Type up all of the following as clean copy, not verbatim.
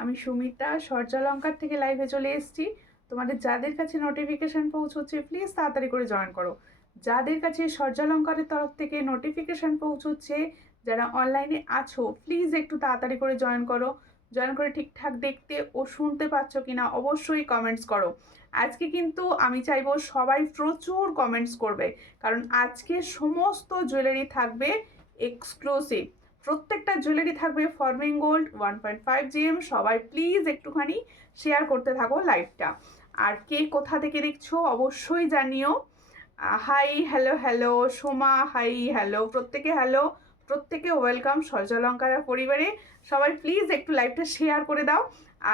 আমি সুমিতা সূর্যালঙ্কার থেকে লাইভে চলে এসেছি। তোমাদের যাদের কাছে নোটিফিকেশন পৌঁছচ্ছে প্লিজ তাড়াতাড়ি করে জয়েন করো। যাদের কাছে সূর্যালঙ্কারের তরফ থেকে নোটিফিকেশন পৌঁছচ্ছে, যারা অনলাইনে আছো প্লিজ একটু তাড়াতাড়ি করে জয়েন করো। জয়েন করে ঠিকঠাক দেখতে ও শুনতে পাচ্ছ কিনা অবশ্যই কমেন্টস করো। আজকে কিন্তু আমি চাইবো সবাই প্রচুর কমেন্টস করবে, কারণ আজকে সমস্ত জুয়েলারি থাকবে এক্সক্লুসিভ। প্রত্যেকটা জুয়েলারি থাকবে ফরমিং গোল্ড 1.5 GM। সবাই প্লিজ একটুখানি শেয়ার করতে থাকো লাইভটা। আর কে কোথা থেকে দেখছো অবশ্যই জানিও। Hi, hello hello Soma, hi hello প্রত্যেকে, হ্যালো প্রত্যেকে, ওয়েলকাম সূর্যালঙ্কার পরিবারে। সবাই প্লিজ একটু লাইভটা শেয়ার করে দাও।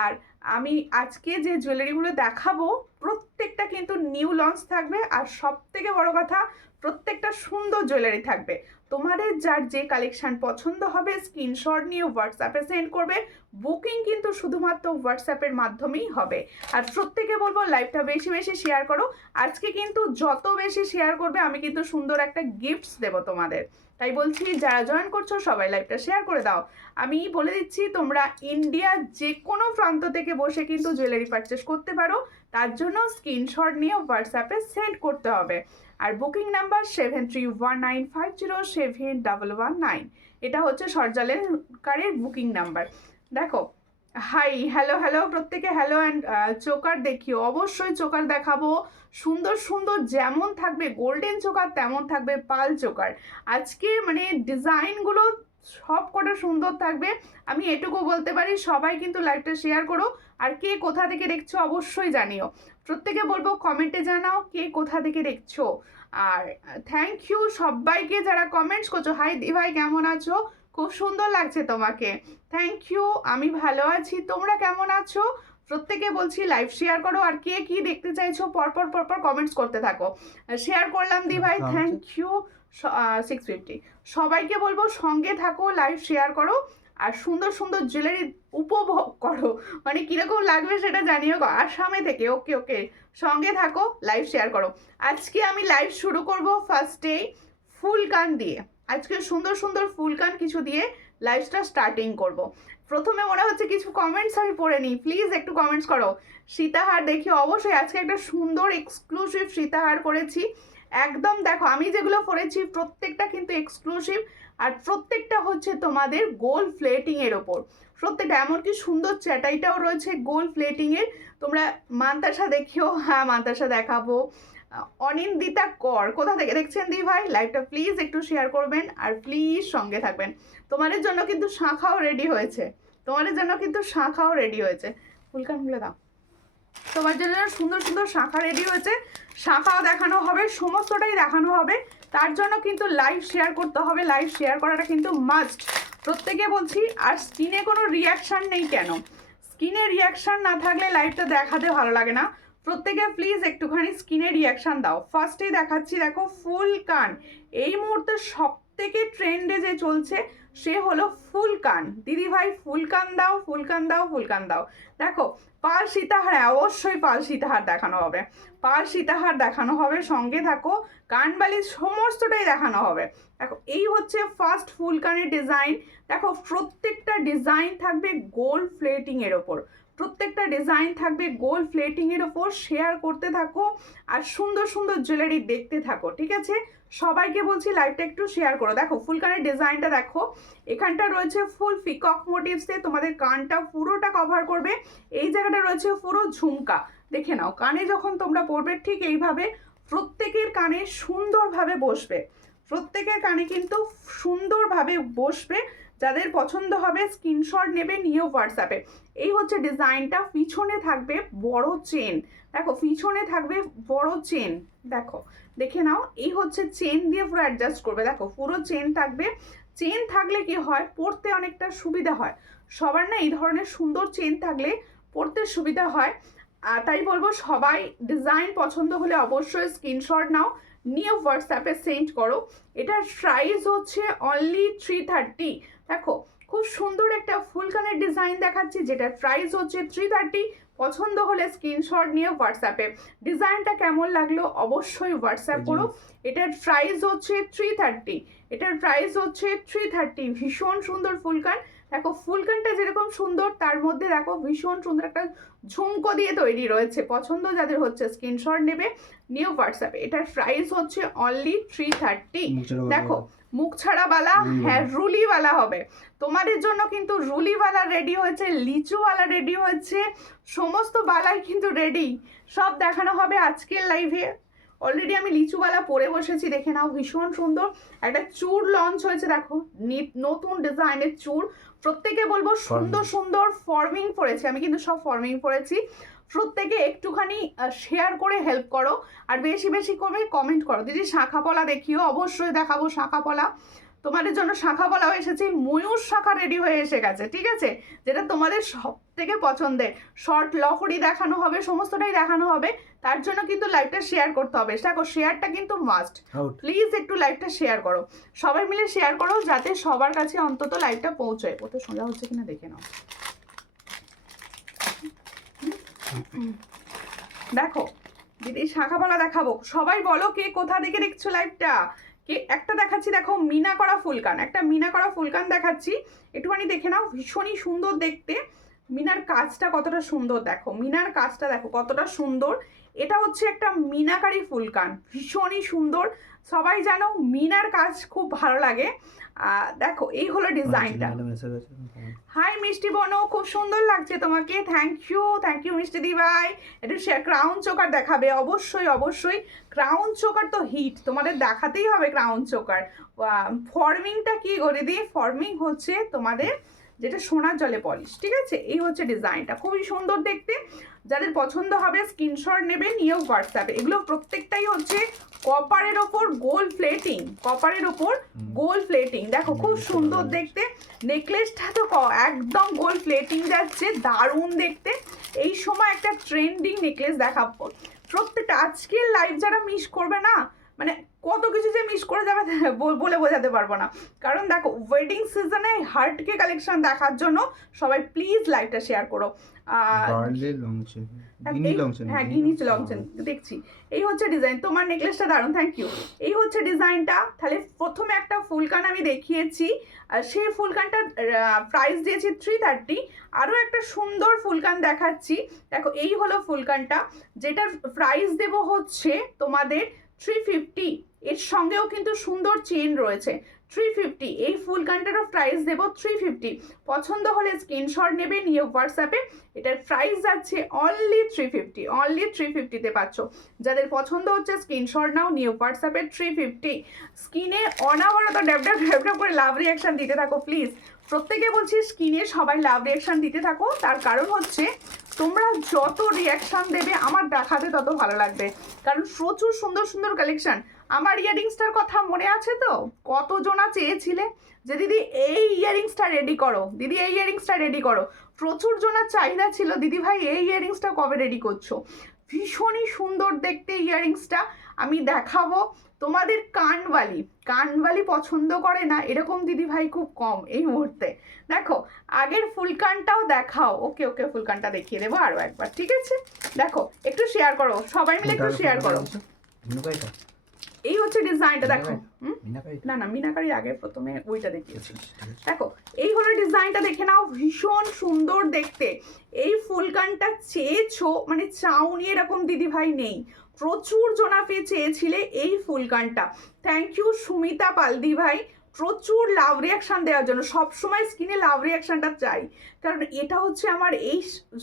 আর আমি আজকে যে জুয়েলারিগুলো দেখাবো প্রত্যেকটা কিন্তু নিউ লঞ্চ থাকবে, আর সব থেকে বড় কথা প্রত্যেকটা সুন্দর জুয়েলারি থাকবে। তোমাদের যার যে কালেকশন পছন্দ হবে স্ক্রিনশট নিয়ে হোয়াটসঅ্যাপে সেন্ড করবে। বুকিং কিন্তু শুধুমাত্র হোয়াটসঅ্যাপের মাধ্যমেই হবে। আর প্রত্যেকে বলবো লাইভটা বেশি বেশি শেয়ার করো। আজকে কিন্তু যত বেশি শেয়ার করবে আমি কিন্তু সুন্দর একটা গিফটস দেবো তোমাদের। তাই বলছি যারা জয়েন করছো সবাই লাইভটা শেয়ার করে দাও। আমি বলে দিচ্ছি তোমরা ইন্ডিয়ার যে কোনো প্রান্ত থেকে বসে কিন্তু জুয়েলারি পারচেস করতে পারো। তার জন্য স্ক্রিনশট নিয়ে হোয়াটসঅ্যাপে সেন্ড করতে হবে। আর বুকিং নাম্বার 7319507119। এটা হচ্ছে সূর্যালঙ্কারের বুকিং নাম্বার। দেখো, হাই, হ্যালো হ্যালো প্রত্যেকে, হ্যালো অ্যান্ড চোকার দেখিও, অবশ্যই চোকার দেখাবো। সুন্দর সুন্দর যেমন থাকবে গোল্ডেন চোকার তেমন থাকবে পাল চোকার। আজকে মানে ডিজাইনগুলো সব কটা সুন্দর থাকবে। আমি এটুকু বলতে পারি সবাই কিন্তু লাইভটা শেয়ার করো। আর কে কোথা থেকে দেখছো অবশ্যই জানিও। প্রত্যেকে বলবো কমেন্টে জানাও কে কোথা থেকে দেখছো। আর থ্যাংক ইউ সবাইকে যারা কমেন্টস করছো। হাই দি ভাই, কেমন আছো? খুব সুন্দর লাগছে তোমাকে, থ্যাংক ইউ। আমি ভালো আছি, তোমরা কেমন আছো? প্রত্যেকে বলছি লাইভ শেয়ার করো। আর কে কি দেখতে চাইছো পরপর পরপর কমেন্টস করতে থাকো। শেয়ার করলাম দি ভাই, থ্যাংক ইউ। 650। সবাইকে বলবো সঙ্গে থাকো, লাইভ শেয়ার করো, আর সুন্দর সুন্দর জুয়েলারি উপভোগ করো। মানে কিরকম লাগবে সেটা জানিও আসামে থেকে। ওকে ওকে, সঙ্গে থাকো, লাইভ শেয়ার করো। আজকে আমি লাইভ শুরু করব ফার্স্টে ফুলকান দিয়ে। আজকে সুন্দর সুন্দর ফুলকান কিছু দিয়ে লাইভটা স্টার্টিং করব। প্রথমে মনে হচ্ছে কিছু কমেন্টস আমি পড়ে নিই, প্লিজ একটু কমেন্টস করো। সীতাহার দেখি অবশ্যই, আজকে একটা সুন্দর এক্সক্লুসিভ সীতাহার পরেছি। একদম দেখো আমি যেগুলো পরেছি প্রত্যেকটা কিন্তু এক্সক্লুসিভ। আর প্রত্যেকটা হচ্ছে তোমাদের গোল্ড প্লেটিং এর ওপর। প্রত্যেকটা এমনকি সুন্দর চ্যাটাইটাও রয়েছে গোল্ড প্লেটিং এর। তোমরা মান্তাসা দেখিও, হ্যাঁ মান্তাসা দেখাবো। অনিন্দিতা কর কোথা থেকে দেখছেন দি ভাই? লাইভটা প্লিজ একটু শেয়ার করবেন আর প্লিজ সঙ্গে থাকবেন। তোমাদের জন্য কিন্তু শাঁখাও রেডি হয়েছে, তোমাদের জন্য কিন্তু শাঁখাও রেডি হয়েছে। ফুলকানগুলো দাও। তোমার জন্য সুন্দর সুন্দর শাঁখা রেডি হয়েছে, শাঁখাও দেখানো হবে, সমস্তটাই দেখানো হবে। তার জন্য কিন্তু লাইভ শেয়ার করতে হবে, লাইভ শেয়ার করাটা কিন্তু মাস্ট। প্রত্যেকে বলছি। আর স্ক্রিনে কোনো রিয়াকশান নেই কেন? স্ক্রিনে রিয়াকশান না থাকলে লাইভটা দেখাতে ভালো লাগে না। প্রত্যেকে প্লিজ একটুখানি স্ক্রিনে রিয়াকশান দাও। ফার্স্টেই দেখাচ্ছি, দেখো ফুল কান। এই মুহূর্তে সব থেকে ট্রেন্ডে যে চলছে সে হলো ফুল কান। দিদি ভাই ফুল কান দাও, ফুল কান দাও, ফুল কান দাও। দেখো পাল সীতাহার, অবশ্যই পাল সীতাহার দেখানো হবে, পাল সীতাহার দেখানো হবে, সঙ্গে থাকো। কানবালি সমস্তটাই দেখানো হবে। দেখো এই হচ্ছে ফার্স্ট ফুল কানের ডিজাইন। দেখো প্রত্যেকটা ডিজাইন থাকবে গোল্ড প্লেটিং এর ওপর, প্রত্যেকটা ডিজাইন থাকবে গোল্ড প্লেটিং এর ওপর। শেয়ার করতে থাকো আর সুন্দর সুন্দর জুয়েলারি দেখতে থাকো, ঠিক আছে? সবাইকে বলছি লাইভটা একটু শেয়ার করো। দেখো ফুলকানের ডিজাইনটা দেখো, এখানটা রয়েছে ফুল পিকক মোটিভসে, তোমাদের কানটা পুরোটা কভার করবে। এই জায়গাটা রয়েছে পুরো ঝুমকা, দেখে নাও। কানে যখন তোমরা পরবে ঠিক এইভাবে প্রত্যেকের কানে সুন্দরভাবে বসবে, প্রত্যেকের কানে কিন্তু সুন্দরভাবে বসবে। যাদের পছন্দ হবে স্ক্রিনশট নেবে, নিয়ে হোয়াটসঅ্যাপে। এই হচ্ছে ডিজাইনটা। পিছনে থাকবে বড় চেন, দেখো পিছনে থাকবে বড় চেন, দেখো দেখে নাও। এই হচ্ছে চেন দিয়ে পুরো অ্যাডজাস্ট করবে, দেখো পুরো চেন থাকবে। চেন থাকলে কি হয়, পড়তে অনেকটা সুবিধা হয়। সবার না এই ধরনের সুন্দর চেন থাকলে পড়তে সুবিধা হয়। তাই বলবো সবাই ডিজাইন পছন্দ হলে অবশ্যই স্ক্রিনশট নাও, নিয়ে হোয়াটসঅ্যাপে সেন্ড করো। এটার প্রাইস হচ্ছে অনলি 330। দেখো খুব সুন্দর একটা ফুলকানের ডিজাইন দেখাচ্ছি, যেটার প্রাইস হচ্ছে 330। পছন্দ হলে স্ক্রিনশট নিয়ে হোয়াটসঅ্যাপে। ডিজাইনটা কেমন লাগলো অবশ্যই হোয়াটসঅ্যাপ করো। এটার প্রাইস হচ্ছে 330, এটার প্রাইস হচ্ছে 330। ভীষণ সুন্দর ফুলকান। দেখো ফুলকানটা যেরকম সুন্দর, তার মধ্যে দেখো ভীষণ সুন্দর একটা ঝুমকো দিয়ে তৈরি রয়েছে। পছন্দ যাদের হচ্ছে স্ক্রিনশট নেবে নিউ হোয়াটসঅ্যাপে। এটার প্রাইস হচ্ছে অনলি 330। দেখো মুখ ছাড়া বালা, হ্যাঁ রুলিওয়ালা হবে তোমাদের জন্য, কিন্তু রুলিওয়ালা রেডি হয়েছে, লিচুওয়ালা রেডি হয়েছে, সমস্ত বালাই কিন্তু রেডি, সব দেখানো হবে আজকের লাইভে। অলরেডি আমি লিচুওয়ালা পরে বসেছি, দেখে নাও ভীষণ সুন্দর একটা চূড় লঞ্চ হয়েছে। দেখো নতুন ডিজাইনের চূড়, প্রত্যেকে বলবো সুন্দর সুন্দর ফর্মিং পড়েছে, আমি কিন্তু সব ফর্মিং পড়েছি। প্রত্যেকে একটুখানি শেয়ার করে হেল্প করো, আর বেশি বেশি করে কমেন্ট করো। দিদি শাঁখা পলা দেখিও, অবশ্যই দেখাবো শাঁখা পলা তোমাদের জন্য। শাঁখা পলাও এসেছে, ময়ূর শাঁখা রেডি হয়ে এসে গেছে, ঠিক আছে, যেটা তোমাদের সব থেকে পছন্দের। শর্ট লহরি দেখানো হবে, সমস্তটাই দেখানো হবে, তার জন্য কিন্তু লাইভটা শেয়ার করতে হবে। দেখো শেয়ারটা কিন্তু মাস্ট, প্লিজ একটু লাইভটা শেয়ার করো, সবাই মিলে শেয়ার করো, যাতে সবার কাছে অন্তত লাইভটা পৌঁছয়। ওটা সোজা হচ্ছে কিনা দেখে নাও। দেখো দিদি শাঁখা পলা দেখাবো, সবাই বলো কে কোথা থেকে দেখছো লাইভটা। কে একটা দেখাচ্ছি, দেখো মিনা করা ফুলকান, একটা মিনা করা ফুলকান দেখাচ্ছি, একটুখানি দেখে নাও, ভীষণই সুন্দর দেখতে। মিনার কাজটা কতটা সুন্দর, দেখো মিনার কাজটা দেখো কতটা সুন্দর। এটা হচ্ছে একটা মিনাকারি ফুলকান, ভীষণই সুন্দর। সবাই জানো মিনার কাজ খুব ভালো লাগে। দেখো এই হলো ডিজাইনটা। হাই মিষ্টি বনো, খুব সুন্দর লাগছে তোমাকে, থ্যাংক ইউ মিষ্টি দি ভাই। একটু ক্রাউন চোকার দেখাবে, অবশ্যই অবশ্যই। ক্রাউন চোকার তো হিট, তোমাদের দেখাতেই হবে ক্রাউন চোকার। ফর্মিংটা কি করে দিই, ফর্মিং হচ্ছে তোমাদের যেটা সোনার জলে পলিশ, ঠিক আছে। এই হচ্ছে ডিজাইনটা, খুবই সুন্দর দেখতে। যাদের পছন্দ হবে স্ক্রিনশট নেবে, নিয়েও হোয়াটসঅ্যাপে। এগুলো প্রত্যেকটাই হচ্ছে কপারের ওপর গোল্ড প্লেটিং, কপারের ওপর গোল্ড প্লেটিং, দেখো খুব সুন্দর দেখতে। নেকলেসটা তো একদম গোল্ড প্লেটিং যাচ্ছে, দারুণ দেখতে। এই সময় একটা ট্রেন্ডিং নেকলেস দেখাবো প্রত্যেকটা। আজকের লাইভ যারা মিস করবে না, মানে কত কিছু যে মিস করে যাবে বলে বোঝাতে পারবো না। কারণ দেখো ওয়েডিং সিজনে হার্টকে কালেকশন দেখার জন্য সবাই প্লিজ লাইভটা শেয়ার করো। হ্যাঁ গিনিচ লং চেন দেখছি। এই হচ্ছে ডিজাইন, তোমার নেকলেসটা দারুণ, থ্যাংক ইউ। এই হচ্ছে ডিজাইনটা। তাহলে প্রথমে একটা ফুলকান আমি দেখিয়েছি, সেই ফুলকানটার প্রাইস দিয়েছি 330। আরও একটা সুন্দর ফুলকান দেখাচ্ছি, দেখো এই হলো ফুলকানটা, যেটার প্রাইস দেবো হচ্ছে তোমাদের 350। এর সঙ্গেও কিন্তু সুন্দর চেন রয়েছে, 350। এই ফুলকানটারও প্রাইস দেবো 350। পছন্দ হলে স্ক্রিনশট নেবে, নিয়ে হোয়াটসঅ্যাপে। এটার প্রাইস যাচ্ছে অনলি 350, অনলি 350-তে পাচ্ছ। যাদের পছন্দ হচ্ছে স্ক্রিনশট নাও, নিয়ে হোয়াটসঅ্যাপে 350। স্ক্রিনে অনাবরত ড্যাপ করে লাভ রিয়াকশান দিতে থাকো প্লিজ। প্রত্যেকে বলছি স্ক্রিনে সবাই লাভ রিয়াকশান দিতে থাকো, তার কারণ হচ্ছে তোমরা যত রিয়াকশান দেবে আমার দেখাতে তত ভালো লাগবে, কারণ প্রচুর সুন্দর সুন্দর কালেকশন। আমার ইয়ারিংসটার কথা মনে আছে তো, কতজনা চেয়েছিলে যে দিদি এই ইয়ারিংসটা রেডি করো, দিদি এই ইয়ারিংসটা রেডি করো। প্রচুর জনার চাহিদা ছিল, দিদি ভাই এই ইয়ারিংসটা কবে রেডি করছো। ভীষণই সুন্দর দেখতে ইয়ারিংসটা, আমি দেখাবো তোমাদের। কানবালি পছন্দ করে না এরকম দিদি ভাই খুব কম এই মুহূর্তে। দেখো আগের ফুলকানটাও দেখাও, ওকে ফুলকানটা দেখিয়ে দেবো আরও একবার, ঠিক আছে। দেখো একটু শেয়ার করো, সবাই মিলে একটু শেয়ার করো। এই হচ্ছে ডিজাইনটা, দেখো না মিনাকারির আগে প্রথমে ওইটা দেখিয়েছি। দেখো এই হলো ডিজাইনটা, দেখে নাও, ভীষণ সুন্দর দেখতে। এই ফুলকানটা চেয়েছো, মানে চাউনি এরকম দিদি ভাই নেই, প্রচুর জনাফে চেয়েছিলে এই ফুলকানটা। থ্যাংক ইউ সুমিতা পালদি ভাই, প্রচুর লাভ রিয়াকশান দেওয়ার জন্য। সবসময় স্কিনে লাভ রিয়াকশানটা চাই, কারণ এটা হচ্ছে আমার এই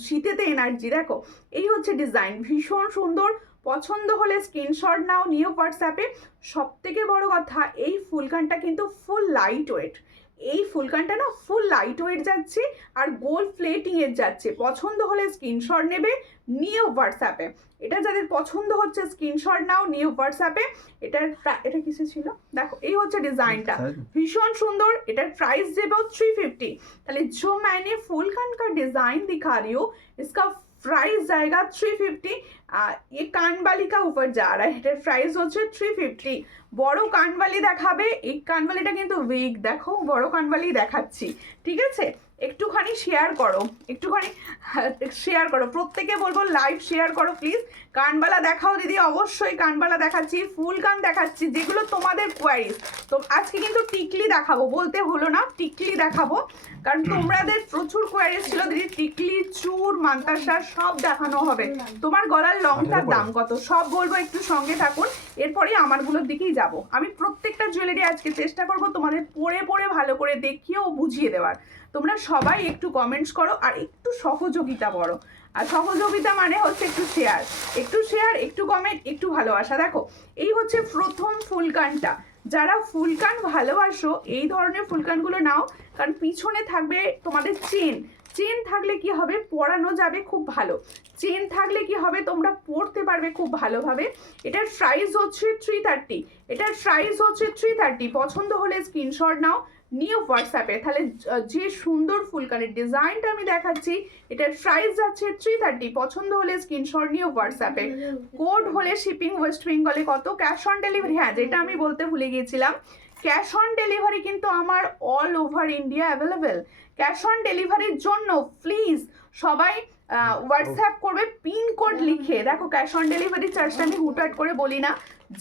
শীতেতে এনার্জি। দেখো এই হচ্ছে ডিজাইন, ভীষণ সুন্দর। পছন্দ হলে স্ক্রিনশট নাও, নিয়ে হোয়াটসঅ্যাপে। সব থেকে বড় কথা, এই ফুলকানটা কিন্তু ফুল লাইট ওয়েট, এই ফুলকানটা না ফুল লাইট ওয়েট যাচ্ছে আর গোল্ড প্লেটিংয়ের যাচ্ছে। পছন্দ হলে স্ক্রিনশট নেবে, নিয়ে হোয়াটসঅ্যাপে। এটা যাদের পছন্দ হচ্ছে স্ক্রিনশট নাও, নিয়ে হোয়াটসঅ্যাপে। এটা কিসে ছিল, দেখো এই হচ্ছে ডিজাইনটা, ভীষণ সুন্দর। এটার প্রাইস দেবো 350। তাহলে जो मैंने फुलकान का डिजाइन दिखा रही हूँ, इसका प्राइस जाएगा 350। ये कानबाली का ऊपर जा रहा है, এটার প্রাইস হচ্ছে 350। বড় কানবালি দেখাবে, এই কানবালিটা কিন্তু উইক, দেখো বড় কানবালি দেখাচ্ছি, ঠিক আছে। একটুখানি শেয়ার করো, একটুখানি শেয়ার করো, প্রত্যেকে বলবো লাইভ শেয়ার করো প্লিজ। কানবালা দেখাও দিদি, অবশ্যই কানবালা দেখাচ্ছি, ফুলকান দেখাচ্ছি, যেগুলো তোমাদের কোয়ারিজ। তো আজকে কিন্তু টিকলি দেখাবো, বলতে হলো না, টিকলি দেখাবো। কারণ তোমাদের প্রচুর কোয়ারি ছিল দিদি টিকলি, চূড়, মান্তাসা সব দেখানো হবে। তোমার গলার লংটার দাম কত সব বলবো, একটু সঙ্গে থাকুন। এরপরে আমারগুলোর দিকেই যাব। আমি প্রত্যেকটা জুয়েলারি আজকে চেষ্টা করব তোমাদের পরে পরে ভালো করে দেখিয়ে ও বুঝিয়ে দেওয়ার। তোমরা সবাই একটু কমেন্টস করো আর একটু সহযোগিতা করো। আর সহযোগিতা মানে হচ্ছে একটু শেয়ার, একটু কমেন্ট, একটু ভালোবাসা। দেখো এই হচ্ছে প্রথম ফুলকানটা। যারা ফুলকান ভালোবাসো এই ধরনের ফুলকানগুলো নাও, কারণ পিছনে থাকবে তোমাদের চেন থাকলে কি হবে, পরানো যাবে খুব ভালো। চেন থাকলে কি হবে, তোমরা পরতে পারবে খুব ভালোভাবে। এটার প্রাইস হচ্ছে 330। পছন্দ হলে স্ক্রিনশট নাও, নিউ হোয়াটসঅ্যাপে। তাহলে যে সুন্দর ফুলকানের ডিজাইনটা আমি দেখাচ্ছি, এটার প্রাইস যাচ্ছে 330। পছন্দ হলে স্ক্রিনশট নিউ হোয়াটসঅ্যাপে। কোড হলে শিপিং ওয়েস্ট বেঙ্গলে কত, ক্যাশ অন ডেলিভারি, হ্যাঁ যেটা আমি বলতে ভুলে গিয়েছিলাম, ক্যাশ অন ডেলিভারি কিন্তু আমার all over India available. Cash on ডেলিভারির জন্য প্লিজ সবাই হোয়াটসঅ্যাপ করবে পিনকোড লিখে। দেখো ক্যাশ অন ডেলিভারি চার্জটা আমি হুটহাট করে বলি না,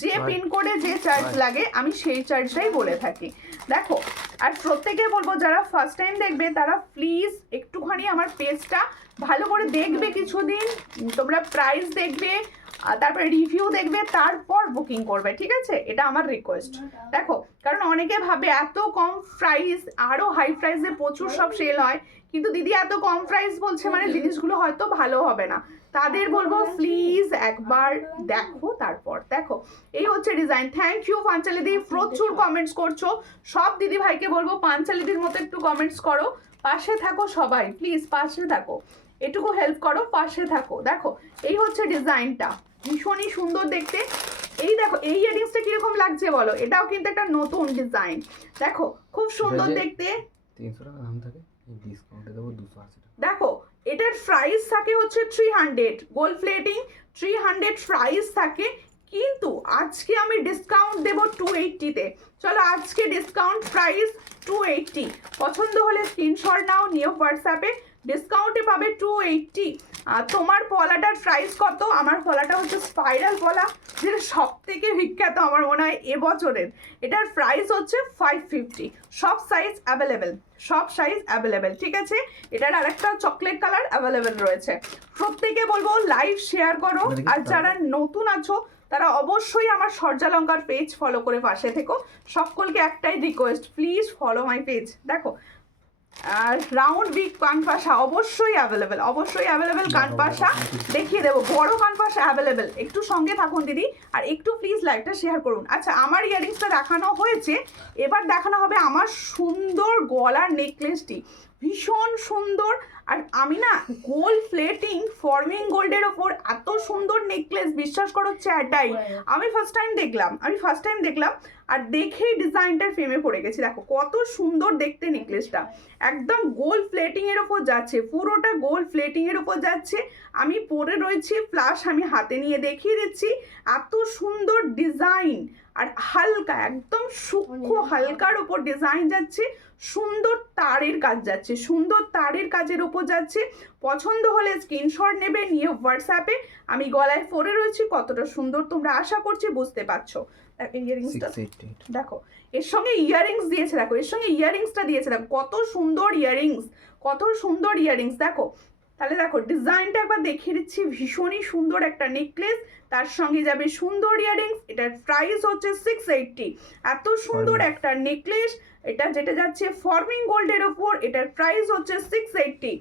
যে পিনকোডে যে চার্জ লাগে আমি সেই চার্জটাই বলে থাকি। দেখো আর প্রত্যেকে বলবো যারা ফার্স্ট টাইম দেখবে তারা প্লিজ একটুখানি আমার পেজটা ভালো করে দেখবে, কিছুদিন তোমরা প্রাইস দেখবে, তারপরে রিভিউ দেখবে, তারপর বুকিং করবে, ঠিক আছে? এটা আমার রিকোয়েস্ট। দেখো কারণ অনেকে ভাবে এত কম প্রাইস, আরও হাই প্রাইসে প্রচুর সব সেল হয়, কিন্তু দিদি এত কম প্রাইস বলছে মানে জিনিসগুলো হয়তো ভালো হবে না। তাদের বলবো প্লিজ একবার দেখো তারপর। দেখো এই হচ্ছে ডিজাইন। থ্যাংক ইউ পাঞ্চালি দি, প্রচুর কমেন্টস করছো। সব দিদি ভাইকে বলবো পাঞ্চালিদির মতো একটু কমেন্টস করো, পাশে থাকো সবাই, প্লিজ পাশে থাকো, এটুকু হেল্প করো, পাশে থাকো। দেখো এই হচ্ছে ডিজাইনটা, ভীষণই সুন্দর দেখতে। এই দেখো এই ইয়ারিংসটা কিরকম লাগছে বলো, এটাও কিন্তু একটা নতুন ডিজাইন। দেখো খুব সুন্দর দেখতে। 300 টাকা দাম থাকে, ডিসকাউন্টে দেবো 280 টাকা। দেখো এটার প্রাইস থাকে হচ্ছে 300, গোল্ড প্লেটিং 300 প্রাইস থাকে, কিন্তু আজকে আমি ডিসকাউন্ট দেবো 280-তে। চলো আজকে ডিসকাউন্ট প্রাইস 280। পছন্দ হলে স্ক্রিনশট নাও, নিউ হোয়াটসঅ্যাপে, ডিসকাউন্টে পাবে 280। তোমার পলাটার প্রাইস কত? আমার পলাটা হচ্ছে স্পাইরাল পলা, যেটা সব থেকে বিখ্যাত আমার মনে হয় এবছরের। এটার প্রাইস হচ্ছে 550। সব সাইজ অ্যাভেলেবেল, ঠিক আছে? এটার আরেকটা চকলেট কালার অ্যাভেলেবেল রয়েছে। প্রত্যেকে বলবো লাইভ শেয়ার করো, আর যারা নতুন আছো তারা অবশ্যই আমার সর্যালঙ্কার পেজ ফলো করে পাশে থেকো। সকলকে একটাই request, please follow my page. দেখো আর রাউন্ড বিগ কানপাশা অবশ্যই অ্যাভেলেবেল, কানপাশা দেখিয়ে দেবো, বড় কানপাশা অ্যাভেলেবেল। একটু সঙ্গে থাকুন দিদি, আর একটু প্লিজ লাইভটা শেয়ার করুন। আচ্ছা আমার ইয়ারিংসটা দেখানো হয়েছে, এবার দেখানো হবে আমার সুন্দর গলার নেকলেসটি, ভীষণ সুন্দর। আর আমি না গোল্ড প্লেটিং ফর্মিং গোল্ডের ওপর এত সুন্দর নেকলেস বিশ্বাস করো চ্যাটাই আমি ফার্স্ট টাইম দেখলাম, আর দেখেই ডিজাইনটার ফ্রেমে পড়ে গেছি। দেখো কত সুন্দর দেখতে নেকলেসটা, একদম গোল্ড প্লেটিং এর ওপর যাচ্ছে, পুরোটা গোল্ড প্লেটিং এর ওপর যাচ্ছে। আমি পরে রয়েছি, প্লাস আমি হাতে নিয়ে দেখিয়ে দিচ্ছি, এত সুন্দর ডিজাইন। আর হালকা একদম সূক্ষ্ম হালকার ওপর ডিজাইন যাচ্ছে, সুন্দর তারের কাজ যাচ্ছে, সুন্দর তারের কাজের ওপর যাচ্ছে। পছন্দ হলে স্ক্রিনশট নেবে, নিয়ে হোয়াটসঅ্যাপে। আমি গলায় পরে রয়েছি, কতটা সুন্দর তোমরা আশা করছি বুঝতে পারছো। ইয়ারিংসটা দেখো, এর সঙ্গে ইয়ারিংস দিয়েছে, দেখো এর সঙ্গে ইয়ারিংসটা দিয়েছে, দেখো কত সুন্দর ইয়ারিংস, দেখো। তাহলে দেখো ডিজাইনটা একবার দেখিয়ে দিচ্ছি, ভীষণই সুন্দর একটা নেকলেস, তার সঙ্গে যাবে সুন্দর ইয়ারিংস। এটার প্রাইস হচ্ছে 680। এত সুন্দর একটা নেকলেস, এটা যেটা যাচ্ছে ফর্মিং গোল্ডের ওপর, এটার প্রাইস হচ্ছে 680।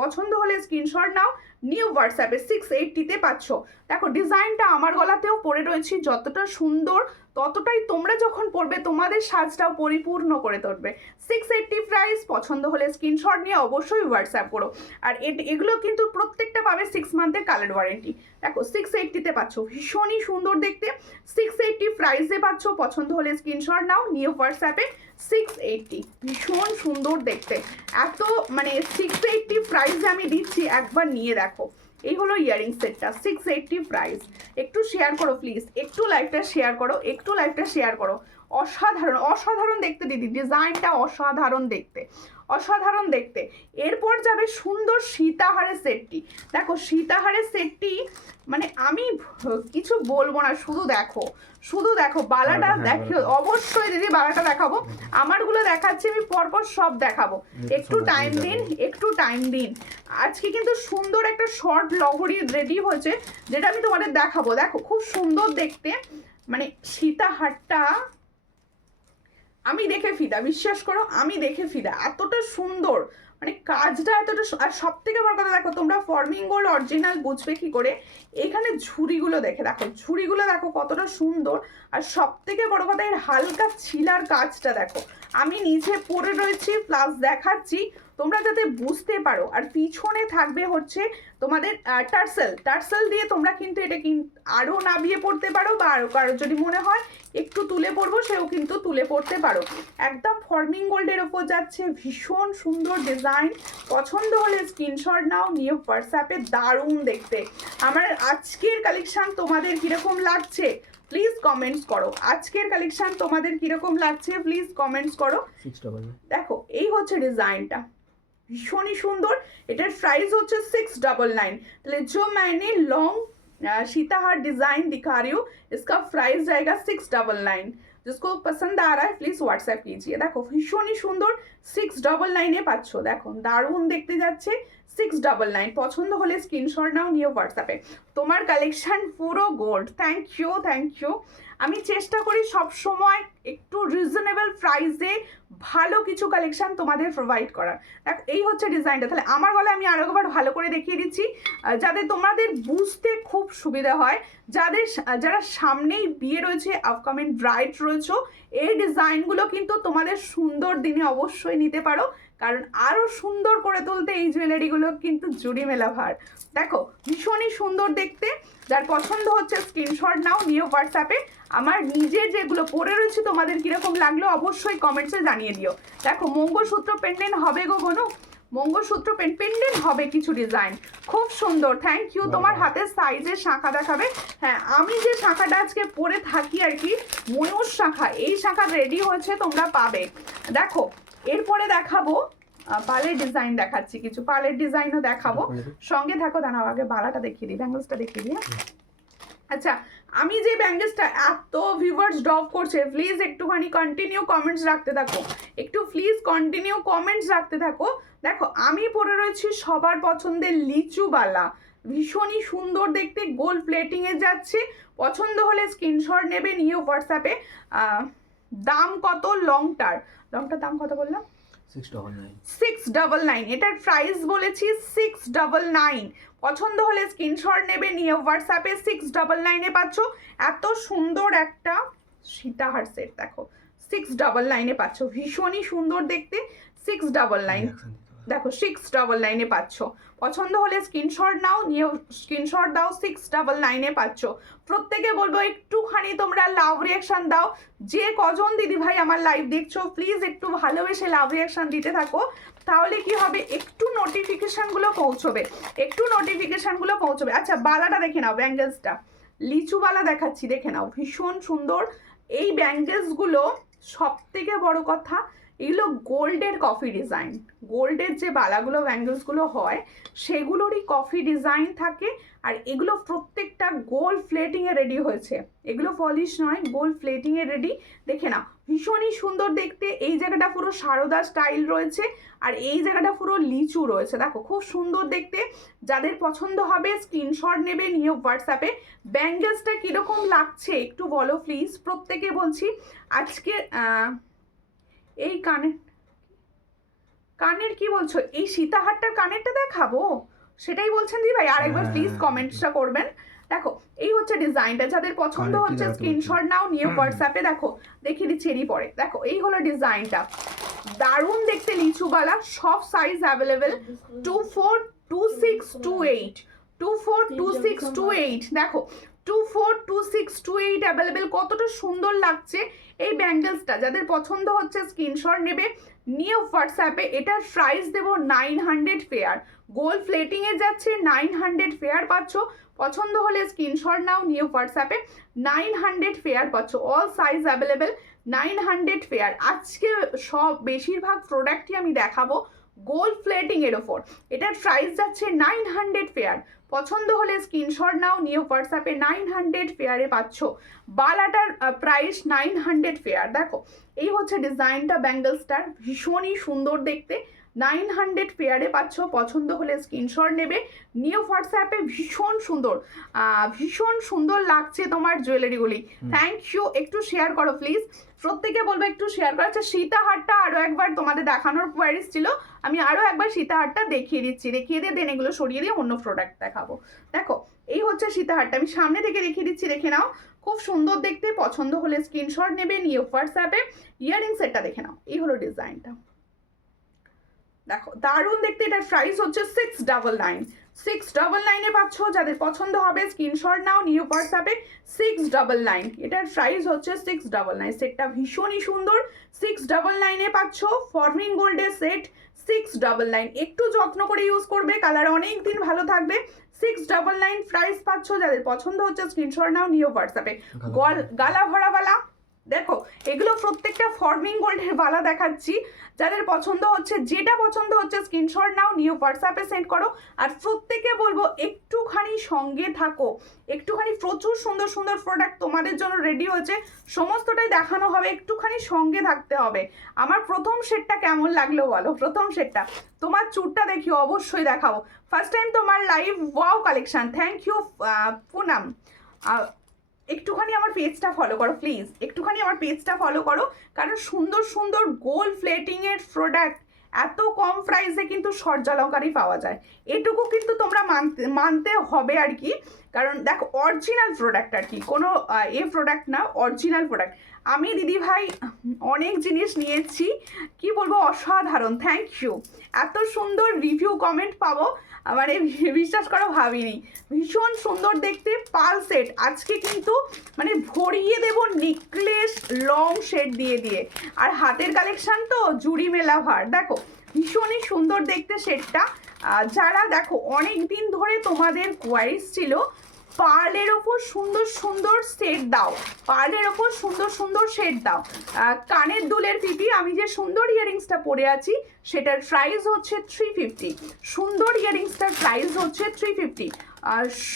পছন্দ হলে স্ক্রিনশট নাও, নিউ হোয়াটসঅ্যাপে 680-তে পাচ্ছ। দেখো ডিজাইনটা আমার গলাতেও পরে রয়েছি, যতটা সুন্দর ততটাই তোমরা যখন পরবে তোমাদের সাজটাও পরিপূর্ণ করে তুলবে। 680 প্রাইস, পছন্দ হলে স্ক্রিনশট নিয়ে অবশ্যই হোয়াটসঅ্যাপ করো। আর এগুলো কিন্তু প্রত্যেকটা পাবে 6 মান্থের কালার ওয়ারেন্টি। দেখো 680-তে পাচ্ছ, ভীষণই সুন্দর দেখতে, 680 প্রাইসে পাচ্ছ। পছন্দ হলে স্ক্রিনশট নাও, নিউ হোয়াটসঅ্যাপে 680, ভীষণ সুন্দর দেখতে। এত মানে 680 প্রাইসে আমি দিচ্ছি, একবার নিয়ে দেখো। এই হলো ইয়ারিং সেটটা, 680 প্রাইস। একটু শেয়ার করো প্লিজ, একটু লাইভটা শেয়ার করো। অসাধারণ দেখতে দিদি, ডিজাইনটা অসাধারণ দেখতে, অসাধারণ দেখতে। এরপর যাবে সুন্দর সীতাহারের সেটটি। দেখো সীতাহারের সেটটি মানে আমি কিছু বলবো না, শুধু দেখো, শুধু দেখো বালাটা দেখো, অবশ্যই দিদি বালাটা দেখাবো, আমারগুলো দেখাচ্ছি আমি পরপর সব দেখাবো, একটু টাইম দিন, একটু টাইম দিন। আজকে কিন্তু সুন্দর একটা শর্ট লগরি রেডি হয়েছে যেটা আমি তোমাদের দেখাবো। দেখো খুব সুন্দর দেখতে, মানে সীতাহারটা আমি দেখে ফিদা, বিশ্বাস করো আমি দেখে ফিদা, এতটা সুন্দর, মানে কাজটা এতটা আর সব থেকে বড় কথা দেখো তোমরা ফর্মিং গোল্ড অরিজিনাল বুঝবে কি করে, এখানে ঝুড়িগুলো দেখে দেখো, ঝুড়িগুলো দেখো কতটা সুন্দর, আর সব থেকে বড় কথা এর হালকা ছিলার কাজটা দেখো, আমি নিচে পরে রয়েছি প্লাস দেখাচ্ছি তোমরা যাতে বুঝতে পারো। আর পিছনে থাকবে হচ্ছে তোমাদের টার্সেল দিয়ে তোমরা কিন্তু এটা আরও নামিয়ে পড়তে পারো, বা আরও কারোর যদি মনে হয় একটু তুলে পড়বো সেও কিন্তু তুলে পড়তে পারো। একদম ফর্মিং গোল্ডের ওপর যাচ্ছে, ভীষণ সুন্দর ডিজাইন, পছন্দ হলে স্ক্রিনশট নাও, নিয়ে হোয়াটসঅ্যাপে, দারুণ দেখতে। আমার আজকের কালেকশন তোমাদের কিরকম লাগছে প্লিজ কমেন্টস করো, আজকের কালেকশন তোমাদের কিরকম লাগছে প্লিজ কমেন্টস করো। দেখো এই হচ্ছে ডিজাইনটা, ভীষণই সুন্দর, এটার প্রাইস হচ্ছে 699। তাহলে जो मैंने लॉन्ग सीताहार डिजाइन दिखा रही हूँ इसका प्राइस जाएगा 699। जिसको पसंद आ रहा है प्लिज व्हाट्सएप कीजिए। দেখো ভীষণই সুন্দর, 699 পাচ্ছ, দেখো দারুণ দেখতে যাচ্ছে, 699। পছন্দ হলে স্ক্রিনশট নাও, নিয়ে হোয়াটসঅ্যাপে। তোমার কালেকশন পুরো gold, thank you thank you. আমি চেষ্টা করি সব সময় একটু রিজনেবল প্রাইসে ভালো কিছু কালেকশন তোমাদের প্রোভাইড করার। দেখ এই হচ্ছে ডিজাইনটা, তাহলে আমার গলায় আমি আরো একবার ভালো করে দেখিয়ে দিচ্ছি যাতে তোমাদের বুঝতে খুব সুবিধা হয়। যারা সামনেই বিয়ে রয়েছে, আপকামিং ব্রাইড রয়েছে, এই ডিজাইনগুলো কিন্তু তোমাদের সুন্দর দিনে অবশ্যই নিতে পারো, কারণ আরো সুন্দর করে তুলতে এই জুয়েলারিগুলো কিন্তু জুড়ি মেলা ভার। দেখো ভীষণই সুন্দর দেখতে, যার পছন্দ হচ্ছে স্ক্রিনশট নাও, নিয়ে হোয়াটসঅ্যাপে। আমার নিজের যেগুলো পরে রয়েছে তোমাদের কিরকম লাগলো অবশ্যই কমেন্টসে জানিয়ে দিও। দেখো মঙ্গলসূত্র পেন্ডেন্ট হবে গো বনু, মঙ্গলসূত্র পেন্ডেন্ট হবে কিছু ডিজাইন, খুব সুন্দর, থ্যাংক ইউ। তোমার হাতের সাইজের শাঁখা দেখাবে, হ্যাঁ আমি যে শাঁখাটা আজকে পরে থাকি আর কি, ময়ূর শাঁখা, এই শাঁখা রেডি হয়েছে তোমরা পাবে। দেখো এরপরে দেখাবো পালের ডিজাইন, দেখাচ্ছি কিছু পালের ডিজাইনও দেখাবো, সঙ্গে থাকো। দাঁড়াও আগে বালাটা দেখিয়ে দিই, ব্যাঙ্গলসটা দেখিয়ে দিই। আচ্ছা আমি যে ব্যাঙ্গেলসটা এত ভিউয়ার্স ড্রপ করছে, প্লিজ একটুখানি কন্টিনিউ কমেন্টস রাখতে থাকো, একটু প্লিজ কন্টিনিউ কমেন্টস রাখতে থাকো। দেখো আমি পরে রয়েছি সবার পছন্দের লিচুবালা, ভীষণই সুন্দর দেখতে, গোল্ড প্লেটিংয়ে যাচ্ছে, পছন্দ হলে স্ক্রিনশট নেবে, নিয়ে হোয়াটসঅ্যাপে। দাম কত লংটার দাম কত বললাম? 699। এটার প্রাইস বলেছি 699। পছন্দ হলে স্ক্রিনশট নেবে, নিয়ে হোয়াটসঅ্যাপে, 699 পাচ্ছ। এত সুন্দর একটা সীতাহার সেট দেখো, 699 পাচ্ছ, ভীষণই সুন্দর দেখতে, 699। দেখো 699 পাচ্ছ, পছন্দ হলে স্ক্রিনশট নাও, নিয়ে স্ক্রিনশট দাও, 699 পাচ্ছ। প্রত্যেকে বলবো একটুখানি তোমরা লাভ রিয়াকশন দাও, যে কজন দিদি ভাই আমার লাইভ দেখছো প্লিজ একটু ভালোবেসে লাভ রিয়াকশন দিতে থাকো, তাহলে কি হবে একটু নোটিফিকেশনগুলো পৌঁছবে, একটু নোটিফিকেশনগুলো পৌঁছবে। আচ্ছা বালাটা দেখে নাও, ব্যাঙ্গেলসটা লিচুবালা দেখাচ্ছি, দেখে নাও ভীষণ সুন্দর এই ব্যাঙ্গেলসগুলো। সব থেকে বড় কথা এগুলো গোল্ডের কফি ডিজাইন, গোল্ডের যে বালাগুলো ব্যাঙ্গেলসগুলো হয় সেগুলোরই কফি ডিজাইন থাকে, আর এগুলো প্রত্যেকটা গোল্ড প্লেটিংয়ে রেডি হয়েছে, এগুলো পলিশ নয়, গোল্ড প্লেটিংয়ে রেডি। দেখে না ভীষণই সুন্দর দেখতে, এই জায়গাটা পুরো সারদা স্টাইল রয়েছে, আর এই জায়গাটা পুরো লিচু রয়েছে, দেখো খুব সুন্দর দেখতে। যাদের পছন্দ হবে স্ক্রিনশট নেবে, নিয়ে হোয়াটসঅ্যাপে। ব্যাঙ্গেলসটা কীরকম লাগছে একটু বলো প্লিজ, প্রত্যেকে বলছি। আজকে এই কানের কি বলছো, এই সীতাহারটার কানেরটা দেখাবো সেটাই বলছেন দি ভাই, আরেকবার প্লিজ কমেন্টসটা করবেন। দেখো এই হচ্ছে ডিজাইনটা, যাদের পছন্দ হচ্ছে স্ক্রিনশট নাও, নিয়ে হোয়াটসঅ্যাপে। দেখো দেখিয়ে দিচ্ছি এরই পরে, দেখো এই হলো ডিজাইনটা, দারুণ দেখতে লিচুবালা, সব সাইজ অ্যাভেলেবেল, 242628 242628। দেখো 242628 অ্যাভেলেবেল, কতটা সুন্দর লাগছে এই ব্যাঙ্গেলসটা। যাদের পছন্দ হচ্ছে স্ক্রিনশট নেবে, নিয়ে হোয়াটসঅ্যাপে। এটার প্রাইস দেবো 900 ফেয়ার, গোল্ড প্লেটিংয়ে যাচ্ছে, 900 ফেয়ার পাচ্ছ। পছন্দ হলে স্ক্রিনশট নাও, নিয়ে হোয়াটসঅ্যাপে, 900 ফেয়ার পাচ্ছ, অল সাইজ অ্যাভেলেবেল। 900 ফেয়ার। আজকে সব বেশিরভাগ প্রোডাক্টই আমি দেখাবো গোল্ড প্লেটিং এর ওপর। এটার প্রাইস যাচ্ছে 900 ফেয়ার। পছন্দ হলে স্ক্রিনশট নাও, নিয়ে হোয়াটসঅ্যাপে 900 ফেয়ারে পাচ্ছ। বালাটার প্রাইস 900 ফেয়ার। দেখো এই হচ্ছে ডিজাইনটা, ব্যাঙ্গেলসটার ভীষণই সুন্দর দেখতে। 900 ফেয়ারে পাচ্ছ। পছন্দ হলে স্ক্রিনশট নেবে, নিউ হোয়াটসঅ্যাপে। ভীষণ সুন্দর লাগছে তোমার জুয়েলারিগুলি। Thank you. একটু শেয়ার করো প্লিজ, প্রত্যেকে বলবো একটু শেয়ার করা। আচ্ছা, সীতাহারটা আরও একবার তোমাদের দেখানোর কোয়ারিজ ছিল, আমি আরও একবার সীতাহারটা দেখিয়ে দিচ্ছি। দেখিয়ে দিয়ে দেন এগুলো সরিয়ে দিয়ে অন্য প্রোডাক্ট দেখাবো। দেখো এই হচ্ছে সীতাহারটা, আমি সামনে থেকে দেখিয়ে দিচ্ছি, দেখে নাও। খুব সুন্দর দেখতে। পছন্দ হলে স্ক্রিনশট নেবে, নিয়ে হোয়াটসঅ্যাপে। ইয়ারিং সেটটা দেখে নাও, এই হলো ডিজাইনটা। দেখো দারুণ দেখতে। এটার প্রাইস হচ্ছে 699। 699 পাচ্ছ। যাদের পছন্দ হবে স্ক্রিনশট নাও, নিউ হোয়াটসঅ্যাপে 699। এটার প্রাইস হচ্ছে 699। সেটটা ভীষণই সুন্দর। 699 পাচ্ছ। ফর্মিং গোল্ডের সেট 699। একটু যত্ন করে ইউজ করবে, কালার অনেক দিন ভালো থাকবে। 699 প্রাইস পাচ্ছ। যাদের পছন্দ হচ্ছে স্ক্রিনশট নাও, নিউ হোয়াটসঅ্যাপে। গালা ভরাওয়ালা দেখো, এগুলো প্রত্যেকটা ফর্মিং গোল্ডের বালা দেখাচ্ছি। যাদের পছন্দ হচ্ছে, যেটা পছন্দ হচ্ছে স্ক্রিনশট নাও, নিউ হোয়াটসঅ্যাপে সেন্ড করো। আর প্রত্যেকে বলবো একটুখানি সঙ্গে থাকো, একটুখানি। প্রচুর সুন্দর সুন্দর প্রোডাক্ট তোমাদের জন্য রেডি হয়েছে, সমস্তটাই দেখানো হবে, একটুখানি সঙ্গে থাকতে হবে। আমার প্রথম সেটটা কেমন লাগলো বলো? প্রথম সেটটা তোমার চুরটা দেখি, অবশ্যই দেখাবো। ফার্স্ট টাইম তোমার live, wow collection. Thank you Poonam. একটুখানি আমার পেজটা ফলো করো প্লিজ, একটুখানি আমার পেজটা ফলো করো, কারণ সুন্দর সুন্দর গোল্ড প্লেটিংয়ের প্রোডাক্ট এত কম প্রাইসে কিন্তু সূর্যালঙ্কারই পাওয়া যায়। এটুকু কিন্তু তোমরা মানতে হবে আর কি, কারণ দেখো অরিজিনাল প্রোডাক্ট আর কি, কোনো প্রোডাক্ট না, অরিজিনাল প্রোডাক্ট। আমি দিদি ভাই অনেক জিনিস নিয়েছি, কি বলবো, অসাধারণ। Thank you. এত সুন্দর রিভিউ কমেন্ট পাবো মানে বিশ্বাস করো ভাবিনি। ভীষণ সুন্দর দেখতে পাল সেট। আজকে কিন্তু মানে ভরিয়ে দেব নেকলেস লং শেড দিয়ে দিয়ে। আর হাতের কালেকশন তো জুড়ি মেলা ভার। দেখো ভীষণই সুন্দর দেখতে সেটটা। যারা দেখো অনেক দিন ধরে তোমাদের কোয়ারিজ ছিল পার্লের ওপর সুন্দর সুন্দর সেট দাও, পার্লের ওপর সুন্দর সুন্দর সেট দাও। কানের দুলের পিপি, আমি যে সুন্দর ইয়ারিংসটা পরে আছি সেটার প্রাইস হচ্ছে 350। সুন্দর ইয়ারিংসটার প্রাইস হচ্ছে 350।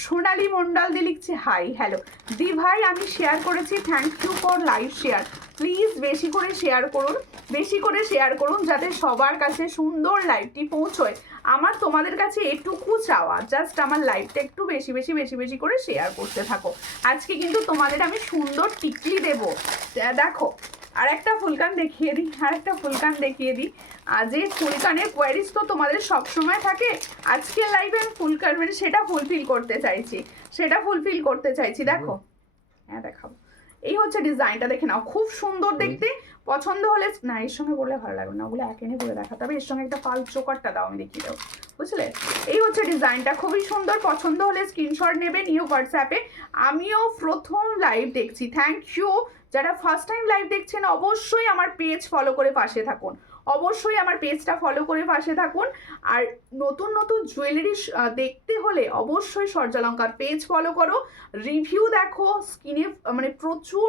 সোনালি মন্ডল দিয়ে লিখছে হাই হ্যালো দি ভাই, আমি শেয়ার করেছি, thank you for live share. Please বেশি করে শেয়ার করুন, বেশি করে শেয়ার করুন, যাতে সবার কাছে সুন্দর লাইভটি পৌঁছয়। আমার তোমাদের কাছে এটুকু চাওয়া, জাস্ট আমার লাইভটা একটু বেশি বেশি বেশি বেশি করে শেয়ার করতে থাকো। আজকে কিন্তু তোমাদের আমি সুন্দর টিকলি দেবো। দেখো আর একটা ফুলকান দেখিয়ে দিই, আর একটা ফুলকান দেখিয়ে দিই। যে ফুলকানের কোয়ারিজ তো তোমাদের সবসময় থাকে, আজকে লাইভে আমি ফুলকান মানে সেটা ফুলফিল করতে চাইছি, সেটা ফুলফিল করতে চাইছি। দেখো হ্যাঁ দেখাবো, এই হচ্ছে ডিজাইনটা, দেখে নাও, খুব সুন্দর দেখতে। পছন্দ হলে না, এর সঙ্গে বললে ভালো লাগবে না, ওগুলো একে নিয়ে বলে দেখাতে হবে। এর সঙ্গে একটা পাল চোকারটা দাও, আমি দেখিয়ে দেবো, বুঝলে? এই হচ্ছে ডিজাইনটা, খুবই সুন্দর। পছন্দ হলে স্ক্রিনশট নেবে, নিউ হোয়াটসঅ্যাপে। আমিও প্রথম লাইভ দেখছি, থ্যাংক ইউ। যারা ফার্স্ট টাইম লাইভ দেখছেন অবশ্যই আমার পেজ ফলো করে পাশে থাকুন, অবশ্যই আমার পেজটা ফলো করে পাশে থাকুন। আর নতুন নতুন জুয়েলারি দেখতে হলে অবশ্যই সূর্যালঙ্কার পেজ ফলো করো, রিভিউ দেখো, স্ক্রিনে মানে প্রচুর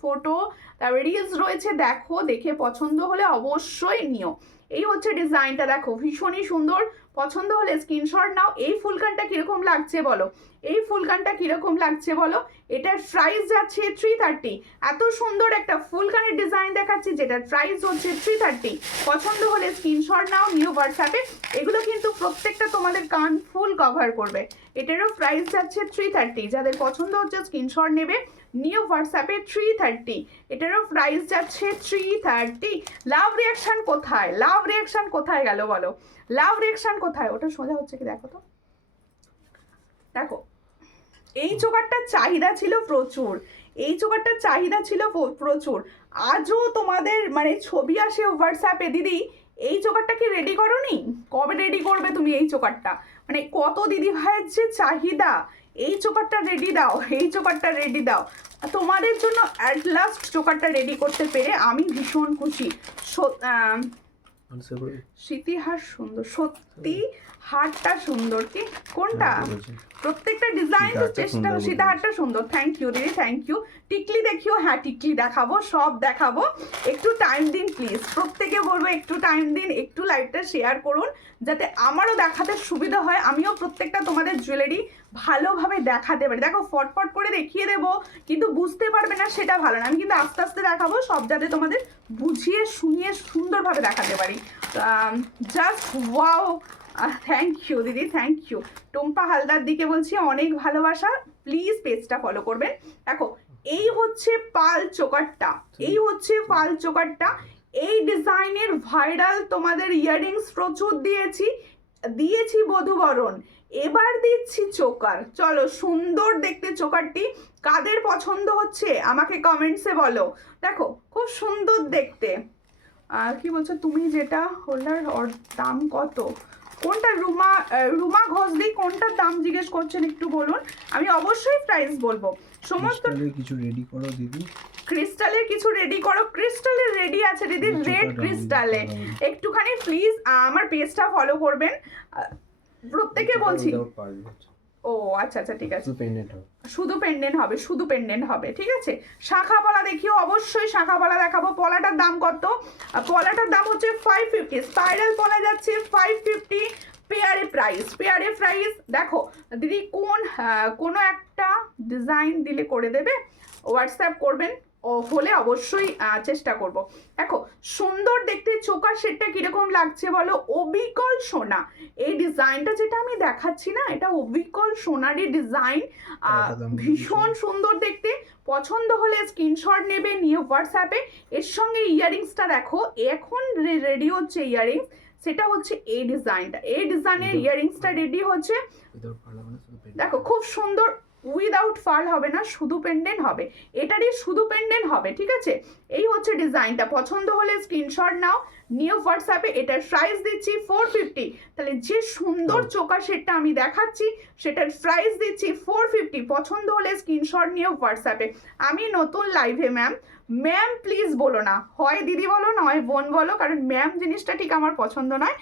ফটো তারপরে রিলস রয়েছে, দেখো, দেখে পছন্দ হলে অবশ্যই নিও। এই হচ্ছে ডিজাইনটা, দেখো ভীষণই সুন্দর। পছন্দ হলে স্ক্রিনশট নাও। এই ফুলকানটা কিরকম লাগছে বলো, এই ফুলকানটা কিরকম লাগছে বলো। এটার প্রাইস যাচ্ছে 330। এত সুন্দর একটা ফুলকানের ডিজাইন দেখাচ্ছি যেটার প্রাইস হচ্ছে 330। পছন্দ হলে স্ক্রিনশট নাও, নিউ হোয়াটসঅ্যাপে। এগুলো কিন্তু প্রত্যেকটা তোমাদের কান ফুল কভার করবে। এটারও প্রাইস যাচ্ছে 330। যাদের পছন্দ হচ্ছে স্ক্রিনশট নেবে, নিউ হোয়াটসঅ্যাপে 330। এটারও প্রাইস যাচ্ছে 330। লাভ রিয়াকশন কোথায়, লাভ রিয়াকশন কোথায় গেল বলো, লাভ রিয়াকশন কোথায়? ওটা সোজা হচ্ছে কি দেখো তো, দেখো এই চোকারটার চাহিদা ছিল প্রচুর, এই চোকারটার চাহিদা ছিল প্রচুর। আজও তোমাদের মানে ছবি আসে হোয়াটসঅ্যাপে, দিদি এই চোকারটা কি রেডি করোনি, কবে রেডি করবে তুমি এই চোকারটা? মানে কত দিদি ভাইয়ের যে চাহিদা, এই চোকারটা রেডি দাও, এই চোকারটা রেডি দাও। তোমাদের জন্য অ্যাট লাস্ট চোকারটা রেডি করতে পেরে আমি ভীষণ খুশি। স্মৃতিহার সুন্দর, সত্যি হারটা সুন্দর। কি কোনটা? প্রত্যেকটা ডিজাইন চেষ্টা, সীতাহারটা সুন্দর। থ্যাংক ইউ দিদি, থ্যাংক ইউ। টিকলি দেখিও, হ্যাঁ টিকলি দেখাবো, সব দেখাবো। একটু টাইম দিন প্লিজ, প্রত্যেকে বলবো একটু টাইম দিন, একটু লাইভটা শেয়ার করুন যাতে আমারও দেখাতে সুবিধা হয়, আমিও প্রত্যেকটা তোমাদের জুয়েলারি ভালোভাবে দেখাতে পারি। দেখো ফটফট করে দেখিয়ে দেবো কিন্তু বুঝতে পারবে না, সেটা ভালো না। আমি কিন্তু আস্তে আস্তে দেখাবো সব, যাতে তোমাদের বুঝিয়ে শুনিয়ে সুন্দরভাবে দেখাতে পারি। জাস্ট ওয়াও, থ্যাংক ইউ দিদি, থ্যাংক ইউ। টুম্পা হালদার দিকে বলছি অনেক ভালোবাসা, প্লিজ পেজটা ফলো করবেন। দেখো এই হচ্ছে পাল চোকারটা, এই হচ্ছে পাল চোকারটা। এই ডিজাইনের ভাইরাল তোমাদের ইয়াররিংস প্রচুর দিয়েছি বধূবরণ, এবার দিচ্ছি চোকার। চলো, সুন্দর দেখতে চোকারটি, কাদের পছন্দ হচ্ছে আমাকে কমেন্টসে বলো। দেখো খুব সুন্দর দেখতে। কি বলছো তুমি, যেটা হোল্ডার দাম কত? কোনটা? রুমা ঘোষদি, কোনটার দাম জিজ্ঞেস করছেন একটু বলুন, আমি অবশ্যই প্রাইস বলবো। সমস্ত কিছু রেডি করো দিদি, ক্রিস্টালের কিছু রেডি করো। ক্রিস্টালের রেডি আছে দিদি, রেড ক্রিস্টালে। একটুখানি প্লিজ আমার পেজটা ফলো করবেন, প্রত্যেকে বলছি। ও আচ্ছা আচ্ছা, ঠিক আছে, শুধু পেন্ডেন্ট হবে, শুধু পেন্ডেন্ট হবে, ঠিক আছে। শাখা পলা দেখিও, অবশ্যই শাখা পলা দেখাবো। পলাটার দাম কত? পলাটার দাম হচ্ছে 550, স্পাইরাল পলা যাচ্ছে 550। পেয়ারে প্রাইস দেখো দিদি, কোনো একটা ডিজাইন দিলে করে দেবে, হোয়াটসঅ্যাপ করবেন, ও হলে অবশ্যই চেষ্টা করব। দেখো সুন্দর দেখতে চোকার সেটটা কিরকম লাগছে বলো? অবিকল সোনা, এই ডিজাইনটা যেটা আমি দেখাচ্ছি না, এটা অবিকল সোনারই ডিজাইন, ভীষণ সুন্দর দেখতে। পছন্দ হলে স্ক্রিনশট নেবে, নিয়ে হোয়াটসঅ্যাপে। এর সঙ্গে ইয়াররিংসটা দেখো, এখন রেডি হচ্ছে ইয়াররিংস, সেটা হচ্ছে এই ডিজাইনটা, এই ডিজাইনের ইয়াররিংসটা রেডি হচ্ছে। দেখো খুব সুন্দর, উইদাউট ফার্ল হবে না, শুধু পেন্ডেন্ট হবে, এটারই শুধু পেন্ডেন্ট হবে, ঠিক আছে। এই হচ্ছে ডিজাইনটা, পছন্দ হলে স্ক্রিনশট নাও, নিউ হোয়াটসঅ্যাপে। এটার প্রাইস দিচ্ছি 450। তাহলে যে সুন্দর চোকার সেটটা আমি দেখাচ্ছি সেটার প্রাইস দিচ্ছি 450। পছন্দ হলে স্ক্রিনশট নিয়ে হোয়াটসঅ্যাপে। আমি নতুন লাইভে ম্যাম প্লিজ বলো না, হয় দিদি বলো, নয় বোন বলো, কারণ ম্যাম জিনিসটা ঠিক আমার পছন্দ নয়।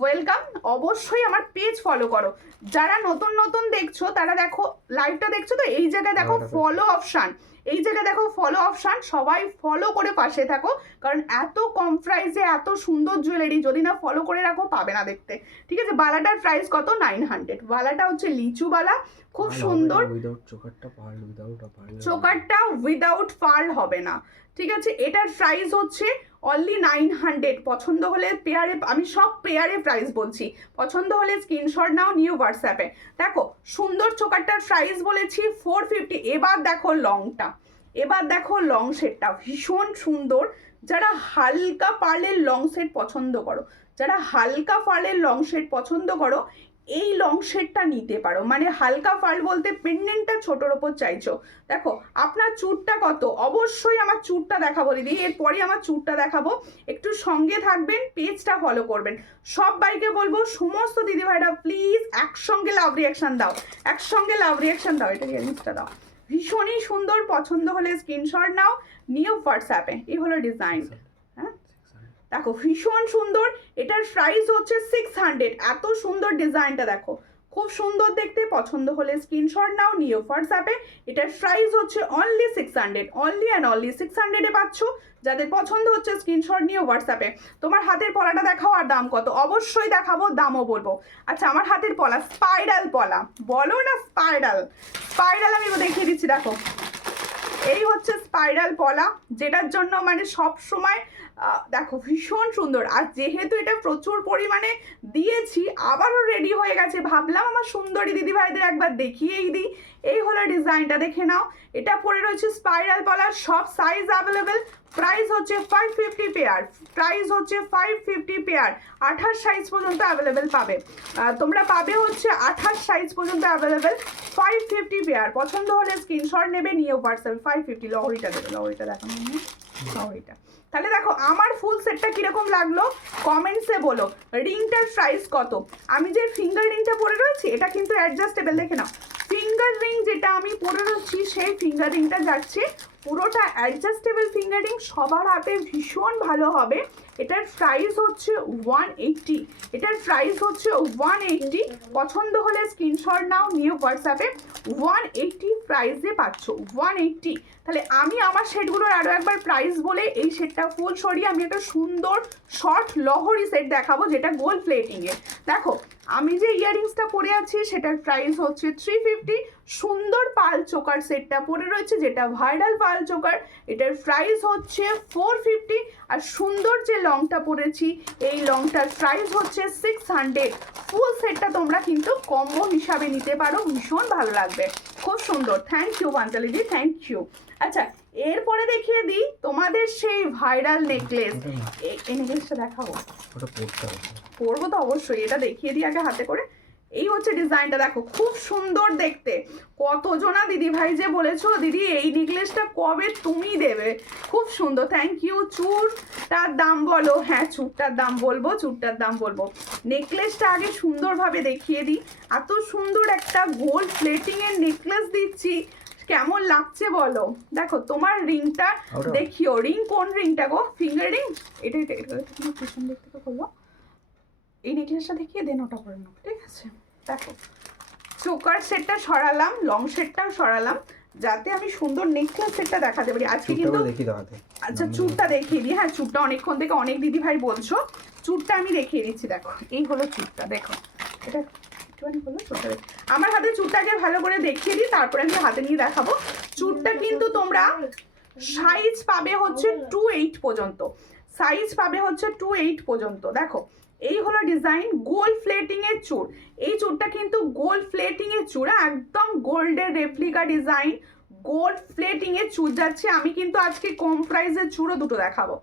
ওয়েলকাম, অবশ্যই আমার পেজ ফলো করো। যারা নতুন দেখছো তারা দেখো, লাইভটা দেখছো তো, এই জায়গায় দেখো ফলো অপশান, এই জায়গায় দেখো ফলো অপশান, সবাই ফলো করে পাশে থাকো, কারণ এত কম প্রাইসে এত সুন্দর জুয়েলারি যদি না ফলো করে রাখো পাবে না দেখতে, ঠিক আছে। বালাটার প্রাইস কত? 900। বালাটা হচ্ছে লিচু বালা, খুব সুন্দর। চোকারটা উইদাউট পার্ল হবে না, ঠিক আছে। এটার প্রাইস হচ্ছে অনলি 900। পছন্দ হলে পেয়ারে, আমি সব পেয়ারে প্রাইস বলছি, পছন্দ হলে স্ক্রিনশট নাও, নিউ হোয়াটসঅ্যাপে। দেখো সুন্দর চোকারটার প্রাইস বলেছি 450। এবার দেখো লংটা, এবার দেখো লং সেটটা ভীষণ সুন্দর। যারা হালকা পার্লের লং সেট পছন্দ করো, যারা হালকা পার্লের লং সেট পছন্দ করো, এই লং সেটটা নিতে পারো। মানে হালকা ফাল বলতে পেন্ডেন্টটা ছোটোর ওপর চাইছো। দেখো আপনার চুরটা কত, অবশ্যই আমার চুরটা দেখাবো দিদি, এরপরে আমার চুরটা দেখাবো। একটু সঙ্গে থাকবেন, পেজটা ফলো করবেন। সব বাইকে বলবো, সমস্ত দিদিভাইরা প্লিজ একসঙ্গে লাভ রিয়াকশান দাও, একসঙ্গে লাভ রিয়াকশান দাও, এটা জিনিসটা দাও। ভীষণই সুন্দর, পছন্দ হলে স্ক্রিনশট নাও, নিউ হোয়াটসঅ্যাপে। এই হলো ডিজাইন, হ্যাঁ দেখো ভীষণ সুন্দর। এটার প্রাইস হচ্ছে 600। এত সুন্দর ডিজাইনটা দেখো, খুব সুন্দর দেখতে। পছন্দ হলে স্ক্রিনশট নাও, নিও হোয়াটসঅ্যাপে। এটার প্রাইস হচ্ছে অনলি 600, অনলি অ্যান্ড অনলি 600-এ পাচ্ছ। যাদের পছন্দ হচ্ছে স্ক্রিনশট নিয়ে হোয়াটসঅ্যাপে। তোমার হাতের পলাটা দেখাও, আর দাম কত? অবশ্যই দেখাবো, দামও বলবো। আচ্ছা আমার হাতের পলা, স্পাইরাল পলা বলো না, স্পাইরাল আমি দেখিয়ে দিচ্ছি। দেখো এই হচ্ছে স্পাইরাল পলা, যেটার জন্য মানে সব সময় দেখো ভীষণ সুন্দর। আর যেহেতু এটা প্রচুর পরিমাণে দিয়েছি, আবারও রেডি হয়ে গেছে, ভাবলাম আমার সুন্দরী দিদিভাইদের একবার দেখিয়েই দিই। এই হলো ডিজাইনটা, দেখে নাও। এটা পরে রয়েছে স্পাইরাল পলা, সব সাইজ অ্যাভেলেবেল। প্রাইস হচ্ছে 550 পেয়ার, প্রাইস হচ্ছে 550 পেয়ার। 28 সাইজ পর্যন্ত অ্যাভেলেবেল পাবে, তোমরা পাবে হচ্ছে 28 সাইজ পর্যন্ত অ্যাভেলেবেল। 550 পেয়ার। পছন্দ হলে স্ক্রিনশট নেবে, নিয়ে হোয়াটসঅ্যাপে। 550। লহরিটা দেবে, লহরিটা দেখানো, লহরিটা। তাহলে দেখো আমার ফুল সেটটা কিরকম লাগলো কমেন্টসে বলো। রিংটার প্রাইস কত? আমি যে ফিঙ্গার রিংটা পরে রয়েছি এটা কিন্তু অ্যাডজাস্টেবল, দেখে নাও। ফিঙ্গার ফিঙ্গার রিং যেটা আমি পরে রয়েছি সেই ফিঙ্গার রিংটা যাচ্ছে পুরোটা অ্যাডজাস্টেবল ফিঙ্গার রিং, সবার হাতে ভীষণ ভালো হবে। এটার প্রাইস হচ্ছে 180, এটার প্রাইস হচ্ছে 180। পছন্দ হলে স্ক্রিনশট নাও, নিয়ে হোয়াটসঅ্যাপে 180 প্রাইসে পাচ্ছ, 180। তাহলে আমি আমার সেটগুলোর আরও একবার প্রাইস বলে এই সেটটা ফুল সরিয়ে আমি একটা সুন্দর শর্ট লহরি সেট দেখাবো যেটা গোল্ড প্লেটিংয়ে। দেখো আমি যে ইয়াররিংসটা পরে আছি সেটার প্রাইস হচ্ছে 350। সুন্দর পাল চোকার সেটটা পরে রয়েছে যেটা ভাইরাল পাল চোকার, এটার প্রাইস হচ্ছে 450। আর সুন্দর যে লংটা পরেছি এই লংটার প্রাইস হচ্ছে 600। ফুল সেটটা তোমরা কিন্তু কম্বো হিসাবে নিতে পারো, ভীষণ ভালো লাগবে, খুব সুন্দর। থ্যাংক ইউ পাঞ্চালিদি, থ্যাংক ইউ। আচ্ছা এরপরে দেখিয়ে দিই তোমাদের সেই ভাইরাল নেকলেস। এই নেকলেসটা দেখাবো, ওটা পড়তে হবে। পরবো তো অবশ্যই, এটা দেখিয়ে দিই আগে হাতে করে। এই হচ্ছে ডিজাইনটা, দেখো খুব সুন্দর দেখতে। কতজনা দিদি ভাই যে বলেছো দিদি এই নেকলেসটা কবে তুমি দেবে, খুব সুন্দর, থ্যাংক ইউ। চুড়টার দাম বলো, হ্যাঁ চুড়টার দাম বলবো, চুড়টার দাম বলবো। নেকলেসটা আগে সুন্দরভাবে দেখিয়ে দিই। এত সুন্দর একটা গোল্ড প্লেটিং এর নেকলেস দিচ্ছি, কেমন লাগছে বলো। দেখো তোমার রিংটা দেখিও, রিং কোন রিংটা গো, ফিঙ্গার রিং, এটা এটা এটা পিছন দিক থেকে করলো। এই নেকলেসটা দেখিয়ে দেন, ওটা করে নাও, ঠিক আছে। দেখো চোকার সেটটা সরালাম, লং সেটটাও সরালাম, যাতে আমি সুন্দর নেকলেস সেটটা দেখাতে পারি আজকে। কিন্তু আচ্ছা চুড়টা দেখিয়ে দিই, হ্যাঁ চুড়টা অনেকক্ষণ থেকে অনেক দিদি ভাই বলছো, চুড়টা আমি দেখিয়ে দিচ্ছি। দেখো এই হলো চুড়টা, দেখো এটা একটুখানি হলো চুড়টা, আমার হাতে চুড়টাকে ভালো করে দেখিয়ে দিই, তারপরে আমি হাতে নিয়ে দেখাবো। চুড়টা কিন্তু তোমরা সাইজ পাবে হচ্ছে 28 পর্যন্ত, সাইজ পাবে হচ্ছে 28 পর্যন্ত। দেখো এই হলো ডিজাইন, গোল্ড প্লেটিং এর চূড়। এই চূড়টা কিন্তু গোল্ড প্লেটিং এর চূড়, একদম গোল্ডের রেপ্লিকা ডিজাইন, গোল্ড প্লেটিং এর চূড় যাচ্ছে। আমি কিন্তু আজকে কম প্রাইসের চূড়ও দুটো দেখাবো।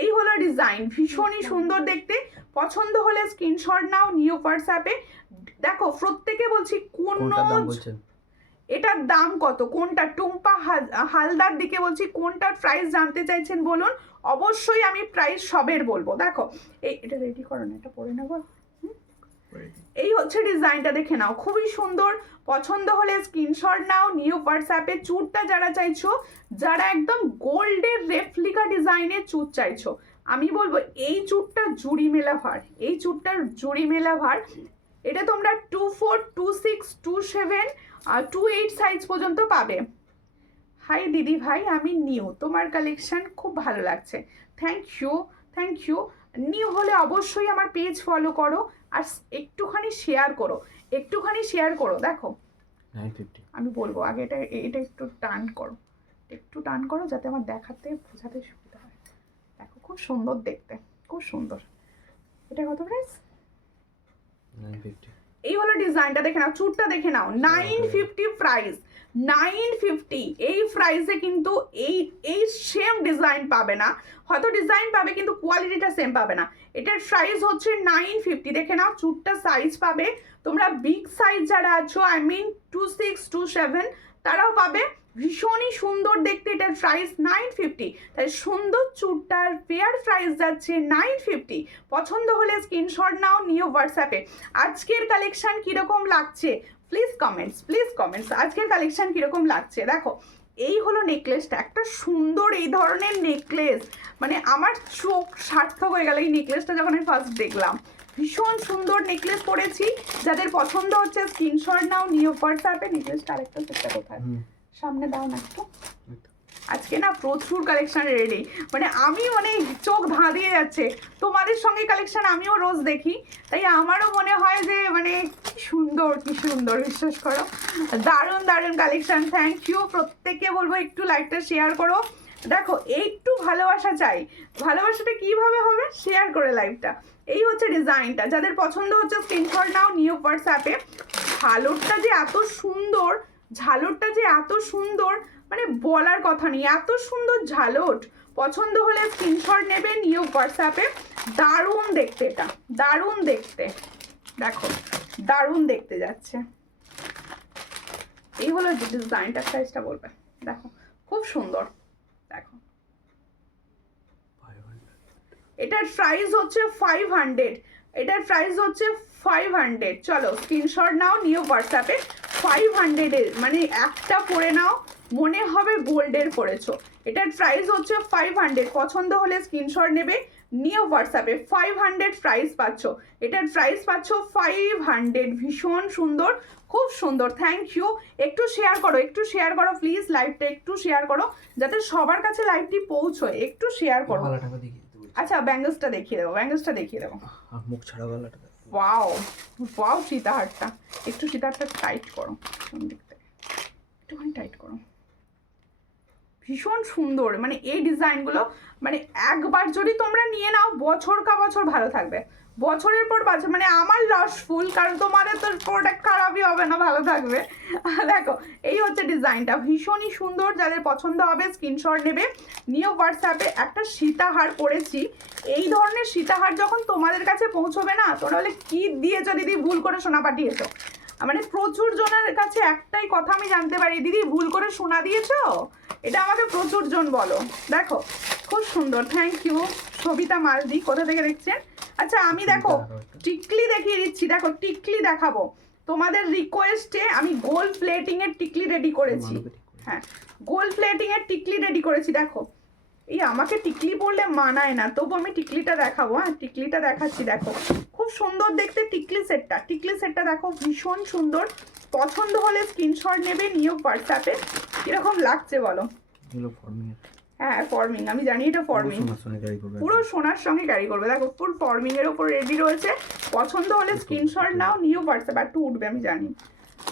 এই হলো ডিজাইন, ভীষণই সুন্দর দেখতে। পছন্দ হলে স্ক্রিনশট নাও, নিউ হোয়াটসঅ্যাপে। দেখো প্রত্যেকে বলছি কোন এটার দাম কত, কোনটা টুম্পা হালদার দিকে বলছি কোনটার প্রাইস জানতে চাইছেন বলুন, অবশ্যই আমি প্রাইস সবের বলবো। দেখো এটা রেডি করো না, এটা পরে নেবো। এই হচ্ছে ডিজাইনটা, দেখে নাও খুবই সুন্দর। পছন্দ হলে স্ক্রিনশট নাও, নিউ হোয়াটসঅ্যাপে। চুড়টা যারা চাইছো, যারা একদম গোল্ডের রেপ্লিকা ডিজাইনের চুড় চাইছো, আমি বলবো এই চুড়টা জুড়ি মেলা ভার, এই চুড়টার জুড়ি মেলা ভার। এটা তোমরা 24, 26, 27 আর 28 সাইজ পর্যন্ত পাবে। হাই দিদি ভাই আমি নিউ, তোমার কালেকশন খুব ভালো লাগছে, thank you, thank you. New হলে অবশ্যই আমার পেজ ফলো করো আর একটুখানি শেয়ার করো, একটুখানি শেয়ার করো। দেখো 950 আমি বলবো আগে এটা এটা একটু টার্ন করো, একটু টার্ন করো যাতে আমার দেখাতে বোঝাতে সুবিধা হয়। দেখো খুব সুন্দর দেখতে, খুব সুন্দর। এটা কত প্রাইস? 950। এই হলো ডিজাইনটা, দেখে নাও চুড়টা দেখে নাও, 950 প্রাইস, 950। এই প্রাইসে কিন্তু এই সেম ডিজাইন পাবে না, হয়তো ডিজাইন পাবে কিন্তু কোয়ালিটিটা সেম পাবে না। এটার প্রাইস হচ্ছে 950। দেখে নাও চুড়টা সাইজ পাবে তোমরা, বিগ সাইজ যারা আছো, আই মিন 26, 27 তারাও পাবে। ভীষণই সুন্দর দেখতে, এটার প্রাইস 950। তাই সুন্দর চুড়টার পেয়ার প্রাইস যাচ্ছে 950। পছন্দ হলে স্ক্রিনশট নাও, নিউ হোয়াটসঅ্যাপে। আজকের কালেকশন কিরকম লাগছে প্লিজ কমেন্টস, প্লিজ কমেন্টস, আজকের কালেকশন কিরকম লাগছে। দেখো এই হলো নেকলেসটা, একটা সুন্দর এই ধরনের নেকলেস, মানে আমার চোখ সার্থক হয়ে গেল এই নেকলেসটা যখন আমি ফার্স্ট দেখলাম। ভীষণ সুন্দর নেকলেস পরেছি, যাদের পছন্দ হচ্ছে স্ক্রিনশট নাও, নিউ হোয়াটসঅ্যাপে। নেকলেসটা আরেকটা সেটটা কোথায়, সামনে দাও না একটু। আজকে না প্রচুর কালেকশন রেডি, মানে আমি মানে চোখ ধাঁধিয়ে যাচ্ছে। তোমাদের সঙ্গে কালেকশন আমিও রোজ দেখি, তাই আমারও মনে হয় যে মানে কি সুন্দর, কি সুন্দর, বিশ্বাস করো দারুণ দারুণ কালেকশন। থ্যাংক ইউ, প্রত্যেককে বলবো একটু লাইকটা শেয়ার করো। দেখো একটু ভালোবাসা চাই, ভালোবাসাটা কিভাবে হবে, শেয়ার করে লাইভটা। এই হচ্ছে ডিজাইনটা, যাদের পছন্দ হচ্ছে স্ক্রিনশট নাও, নিউ হোয়াটসঅ্যাপে। ঝালরটা যে এত সুন্দর, ঝালরটা যে এত সুন্দর মানে বলার কথা নেই, এত সুন্দর ঝালট। পছন্দ হলে স্ক্রিনশট নেবে, নিউ হোয়াটসঅ্যাপে। দারুণ দেখতে, এটা দারুণ দেখতে, দেখো দারুণ দেখতে যাচ্ছে। এই হলো ডিজাইনটা, সাইজটা বলবে, দেখো খুব সুন্দর। দেখো এটার প্রাইস হচ্ছে 500, এটার প্রাইস হচ্ছে 500। চলো স্ক্রিনশট নাও, নিউ হোয়াটসঅ্যাপে। 500-এর, মানে একটা পরে নাও মনে হবে গোল্ডের পরেছো। এটার প্রাইস হচ্ছে 500, পছন্দ হলে স্ক্রিনশট নেবে, নিয়ে হোয়াটসঅ্যাপে 500 প্রাইস পাচ্ছ। এটার প্রাইস পাচ্ছ 500, ভীষণ সুন্দর, খুব সুন্দর। Thank you. একটু শেয়ার করো, একটু শেয়ার করো প্লিজ, লাইভটা একটু শেয়ার করো যাতে সবার কাছে লাইভটি পৌঁছয়, একটু শেয়ার করো। গলাটাকে দেখিয়ে দিতে বলছি। আচ্ছা ব্যাঙ্গেলসটা দেখিয়ে দেবো, ব্যাঙ্গেলসটা দেখিয়ে দেবো। আর মুখ ছাড়া গলাটা দেখো। ওয়াও ওয়াও, সীতাহারটা একটু, সীতাহারটা টাইট করো দেখতে, একটুখানি টাইট করো, ভীষণ সুন্দর। মানে এই ডিজাইনগুলো মানে একবার যদি তোমরা নিয়ে নাও বছর কা বছর ভালো থাকবে, বছরের পর বছর। মানে আমার লস ফুল, কারণ তোমাদের তো প্রোডাক্ট খারাপই হবে না, ভালো থাকবে। দেখো এই হচ্ছে ডিজাইনটা, ভীষণই সুন্দর। যাদের পছন্দ হবে স্ক্রিনশট নেবে, নিয়ে হোয়াটসঅ্যাপে। একটা সীতাহার পরেছি, এই ধরনের সীতাহার যখন তোমাদের কাছে পৌঁছবে না, তোমরা বলে কি দিয়েছো দিদি, ভুল করে সোনা পাঠিয়েছো। মানে প্রচুর জনের কাছে একটাই কথা আমি জানতে পারি, দিদি ভুল করে সোনা দিয়েছো, এটা আমাকে প্রচুর জন বলো। দেখো খুব সুন্দর, থ্যাংক ইউ সবিতা মালদি, কোথা থেকে দেখছেন? আচ্ছা আমি দেখো টিকলি দেখিয়ে দিচ্ছি, দেখো টিকলি দেখাবো তোমাদের রিকোয়েস্টে। আমি গোল্ড প্লেটিং এর টিকলি রেডি করেছি, হ্যাঁ গোল্ড প্লেটিং এর টিকলি রেডি করেছি। দেখো এই আমাকে টিকলি পরলে মানায় না, তবু আমি টিকলিটা দেখাবো। হ্যাঁ টিকলিটা দেখাচ্ছি, দেখো খুব সুন্দর দেখতে টিকলি সেটটা, টিকলি সেটটা দেখো ভীষণ সুন্দর। পছন্দ হলে স্ক্রিনশট নেবে, নিয়ে হোয়াটসঅ্যাপে। কিরকম লাগছে বলো? হ্যাঁ ফর্মিং, আমি জানি এটা ফর্মিং, পুরো সোনার সঙ্গে ক্যারি করবে। দেখো ফুল ফর্মিং এর উপর রেডি রয়েছে, পছন্দ হলে স্ক্রিনশট নাও, নিয়ে হোয়াটসঅ্যাপ। একটু উঠবে আমি জানি,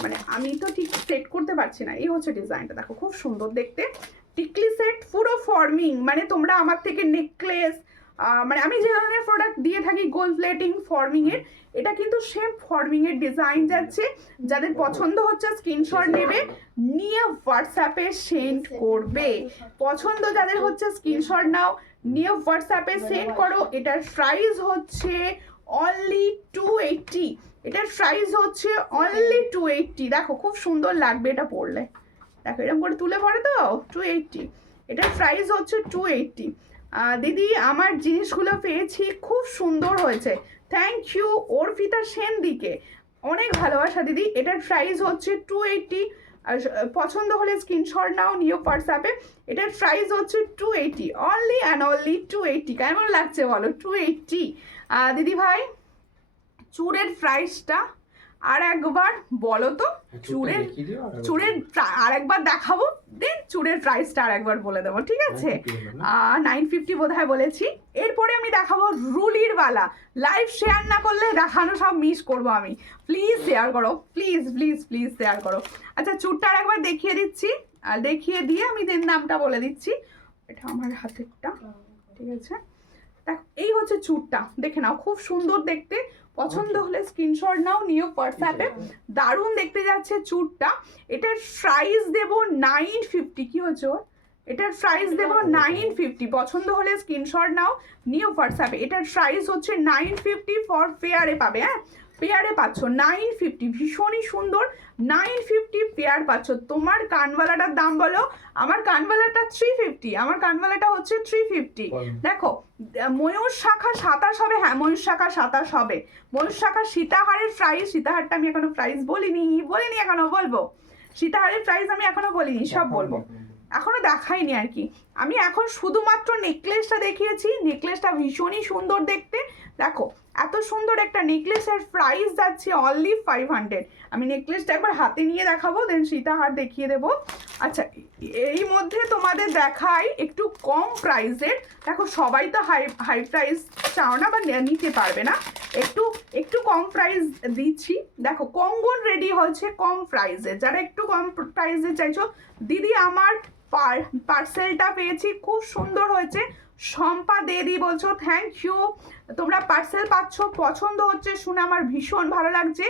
মানে আমি তো ঠিক সেট করতে পারছি না। এই হচ্ছে ডিজাইনটা, দেখো খুব সুন্দর দেখতে, টিকলি সেট পুরো ফর্মিং। মানে তোমরা আমার থেকে নেকলেস, মানে আমি যে ধরনের প্রোডাক্ট দিয়ে থাকি গোল্ড প্লেটিং ফর্মিং এর, এটা কিন্তু সেম ফর্মিং এর ডিজাইন যাচ্ছে। যাদের পছন্দ হচ্ছে স্ক্রিনশট নেবে, নিয়ে হোয়াটসঅ্যাপে সেন্ড করবে। পছন্দ যাদের হচ্ছে স্ক্রিনশট নাও, নিয়ে হোয়াটসঅ্যাপে সেন্ড করো। এটার প্রাইস হচ্ছে অনলি 280, এটার প্রাইস হচ্ছে অনলি 280। দেখো খুব সুন্দর লাগবে এটা পরলে, দেখো এরকম করে তুলে পড়ে তো 280, এটার প্রাইস হচ্ছে 280। দিদি আমার জিনিসগুলো পেয়েছি, খুব সুন্দর হয়েছে, থ্যাংক ইউ অর্পিতা সেন দিকে, অনেক ভালোবাসা দিদি। এটার প্রাইস হচ্ছে 280, আর পছন্দ হলে স্ক্রিনশট নাও, নিও হোয়াটসঅ্যাপে। এটার প্রাইস হচ্ছে 280, অনলি অ্যান্ড অনলি 280। কেমন লাগছে বলো? 280। দিদি ভাই চুড়ের প্রাইসটা আর একবার বলো তো, চুড়ের আর একবার দেখাবো, দেন চুড়ের প্রাইসটা আর একবার বলে দেবো, ঠিক আছে? 950 বোধহয় বলেছি। এরপরে আমি দেখাবো রুলির বালা। লাইভ শেয়ার না করলে দেখানো সব মিস করবো আমি, প্লিজ শেয়ার করো, প্লিজ প্লিজ প্লিজ শেয়ার করো। আচ্ছা চুড়টা আর একবার দেখিয়ে দিচ্ছি, আর দেখিয়ে দিয়ে আমি দেন দামটা বলে দিচ্ছি। এটা আমার হাতেরটা, ঠিক আছে? দেখো এই হচ্ছে চুড়টা, দেখে নাও খুব সুন্দর দেখতে। পছন্দ হলে স্ক্রিনশট নাও, নিও হোয়াটসঅ্যাপে। দারুণ দেখতে যাচ্ছে চুড়টা। এটার প্রাইস দেব 950। কি হচ্ছে ওর? এটার প্রাইস দেব 950। পছন্দ হলে স্ক্রিনশট নাও, নিও হোয়াটসঅ্যাপে। এটার প্রাইস হচ্ছে 950 ফর পেয়ারে পাবে, হ্যাঁ পেয়ারে পাচ্ছ 950, ভীষণই সুন্দর। 950 পেয়ার পাচ্ছ। তোমার কানবালাটার দাম বলো? আমার কানবালাটা 350, আমার কানবালাটা হচ্ছে 350। দেখো ময়ূর শাখা 27 হবে, হ্যাঁ ময়ূর শাখা 27 হবে। ময়ূর শাখা সীতাহারের প্রাইস, সীতাহারটা আমি এখনো প্রাইস বলিনি এখনো বলবো। সীতাহারের প্রাইস আমি এখনো বলিনি, সব বলবো, এখনো দেখাইনি আর কি। আমি এখন শুধুমাত্র নেকলেসটা দেখিয়েছি, নেকলেসটা ভীষণই সুন্দর দেখতে। দেখো এত সুন্দর একটা নেকলেসের প্রাইস যাচ্ছে অনলি 500। আমি নেকলেসটা একবার হাতে নিয়ে দেখাবো, দেন সীতাহার দেখিয়ে দেবো। আচ্ছা এই মধ্যে তোমাদের দেখাই একটু কম প্রাইসের। দেখো সবাই তো হাই প্রাইস চাও না বা নিতে পারবে না, একটু কম প্রাইস দিচ্ছি। দেখো কঙ্গন রেডি হচ্ছে কম প্রাইসে, যারা একটু কম প্রাইসে চাইছো, দিদি আমার পার্সেলটা পেয়েছি, খুব সুন্দর হয়েছে। শম্পা দেদি বলছো থ্যাংক ইউ, তোমরা পার্সেল পাচ্ছ, পছন্দ হচ্ছে শুনে আমার ভীষণ ভালো লাগছে।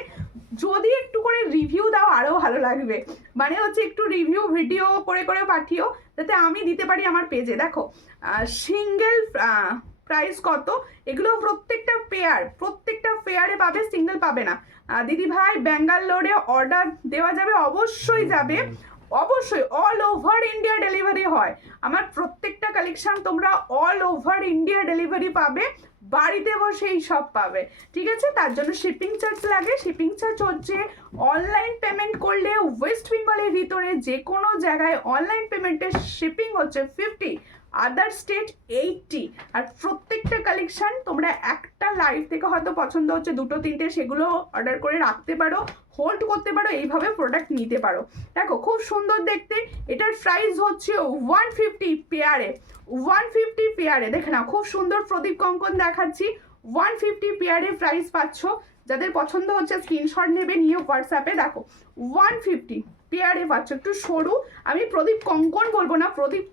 যদি একটু করে রিভিউ দাও আরও ভালো লাগবে, মানে হচ্ছে একটু রিভিউ ভিডিও করে করে পাঠিও, যাতে আমি দিতে পারি আমার পেজে। দেখো সিঙ্গেল প্রাইস কত, এগুলো প্রত্যেকটা পেয়ারে পাবে, সিঙ্গেল পাবে না। দিদি ভাই ব্যাঙ্গালোরে অর্ডার দেওয়া যাবে? অবশ্যই যাবে, অবশ্যই অল ওভার ইন্ডিয়া ডেলিভারি হয়। আমার প্রত্যেকটা কালেকশন তোমরা অল ওভার ইন্ডিয়া ডেলিভারি পাবে, বাড়িতে বসেই সব পাবে, ঠিক আছে। তার জন্য শিপিং চার্জ লাগে। শিপিং চার্জ হচ্ছে অনলাইন পেমেন্ট করলে ওয়েস্ট বেঙ্গলের ভিতরে যে কোনো জায়গায় অনলাইন পেমেন্টের শিপিং হচ্ছে 50, আদার স্টেট 80। আর প্রত্যেকটা কালেকশন তোমরা একটা লাইভ থেকে হয়তো পছন্দ হচ্ছে 2-3টে, সেগুলো অর্ডার করে রাখতে পারো, হোল্ড করতে পারো, এইভাবে প্রোডাক্ট নিতে পারো। দেখো খুব সুন্দর দেখতে। এটার প্রাইস হচ্ছে 150 পেয়ারে, 150 পেয়ারে। দেখে নাও খুব সুন্দর প্রদীপ কঙ্কন দেখাচ্ছি, 150 পেয়ারে প্রাইস পাচ্ছ। যাদের পছন্দ হচ্ছে স্ক্রিনশট নেবে, নিয়ে হোয়াটসঅ্যাপে। দেখো 150 পেয়ারে পাচ্ছ, একটু সরু। আমি প্রদীপ কঙ্কন বলবো না, প্রদীপ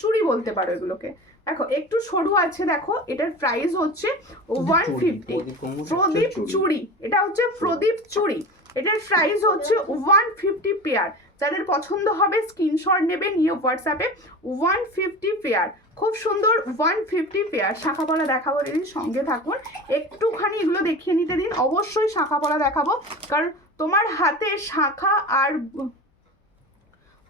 চুড়ি বলতে পারো এগুলোকে। দেখো একটু সরু আছে। দেখো এটার প্রাইস হচ্ছে 150। প্রদীপ চুড়ি, এটা হচ্ছে প্রদীপ চুড়ি। এটার প্রাইস হচ্ছে 150 পেয়ার। যাদের পছন্দ হবে স্ক্রিনশট নেবে, নিয়ে হোয়াটসঅ্যাপে। 150 পেয়ার, খুব সুন্দর 150 পেয়ার। শাখা পলা দেখাবো দিদি, সঙ্গে থাকুন। একটুখানি এগুলো দেখিয়ে নিতে দিন, অবশ্যই শাখা পলা দেখাবো, কারণ তোমার হাতে শাখা আর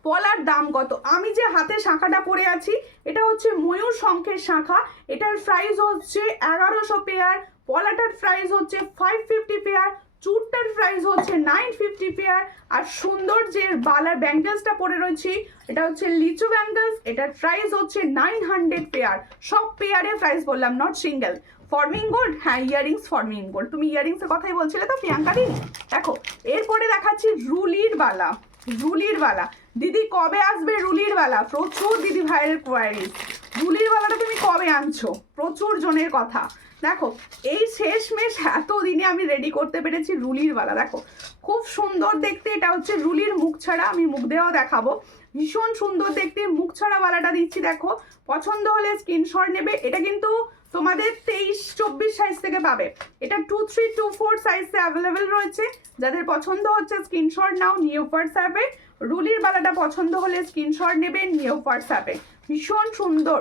পলার দাম কত। আমি যে হাতে শাখাটা পরে আছি এটা হচ্ছে ময়ূর শঙ্খের শাখা। এটার প্রাইস হচ্ছে 1100 পেয়ার। পলাটার প্রাইস হচ্ছে 550 পেয়ার। চুটটার প্রাইস হচ্ছে 950 পেয়ার। আর সুন্দর যে বালার ব্যাঙ্গেলসটা পরে রয়েছি এটা হচ্ছে লিচু ব্যাঙ্গেলস, এটার প্রাইস হচ্ছে 900 পেয়ার। সব পেয়ারে প্রাইস বললাম, নট সিঙ্গেল। ফর্মিং গোল্ড, হ্যাঁ ইয়ারিংস ফর্মিং গোল্ড। তুমি ইয়ারিংসের কথাই বলছিলে তো প্রিয়াঙ্কা দি। দেখো এরপরে দেখাচ্ছি রুলির বালা। রুলির বালা দিদি কবে আসবে? রুলির বালা প্রচুর দিদি ভাইয়ের কোয়ারিজ। রুলির বালাটা তুমি কবে আনছো? প্রচুর জনের কথা। দেখো এই শেষমেশ এতদিনে আমি রেডি করতে পেরেছি রুলির বালা। দেখো খুব সুন্দর দেখতে। এটা হচ্ছে রুলির মুখ ছাড়া, আমি মুখ দেওয়াও দেখাবো। ভীষণ সুন্দর দেখতে মুখ ছাড়া বালাটা দিচ্ছি। দেখো পছন্দ হলে স্ক্রিনশট নেবে। এটা কিন্তু তোমাদের 23-24 সাইজ থেকে পাবে। এটা 2-3-2-4 সাইজে অ্যাভেলেবেল রয়েছে। যাদের পছন্দ হচ্ছে স্ক্রিনশট নাও, নিয়ে হোয়াটসঅ্যাপে। রুলির বালাটা পছন্দ হলে স্ক্রিনশট নেবে, নিয়ে হোয়াটসঅ্যাপে। ভীষণ সুন্দর।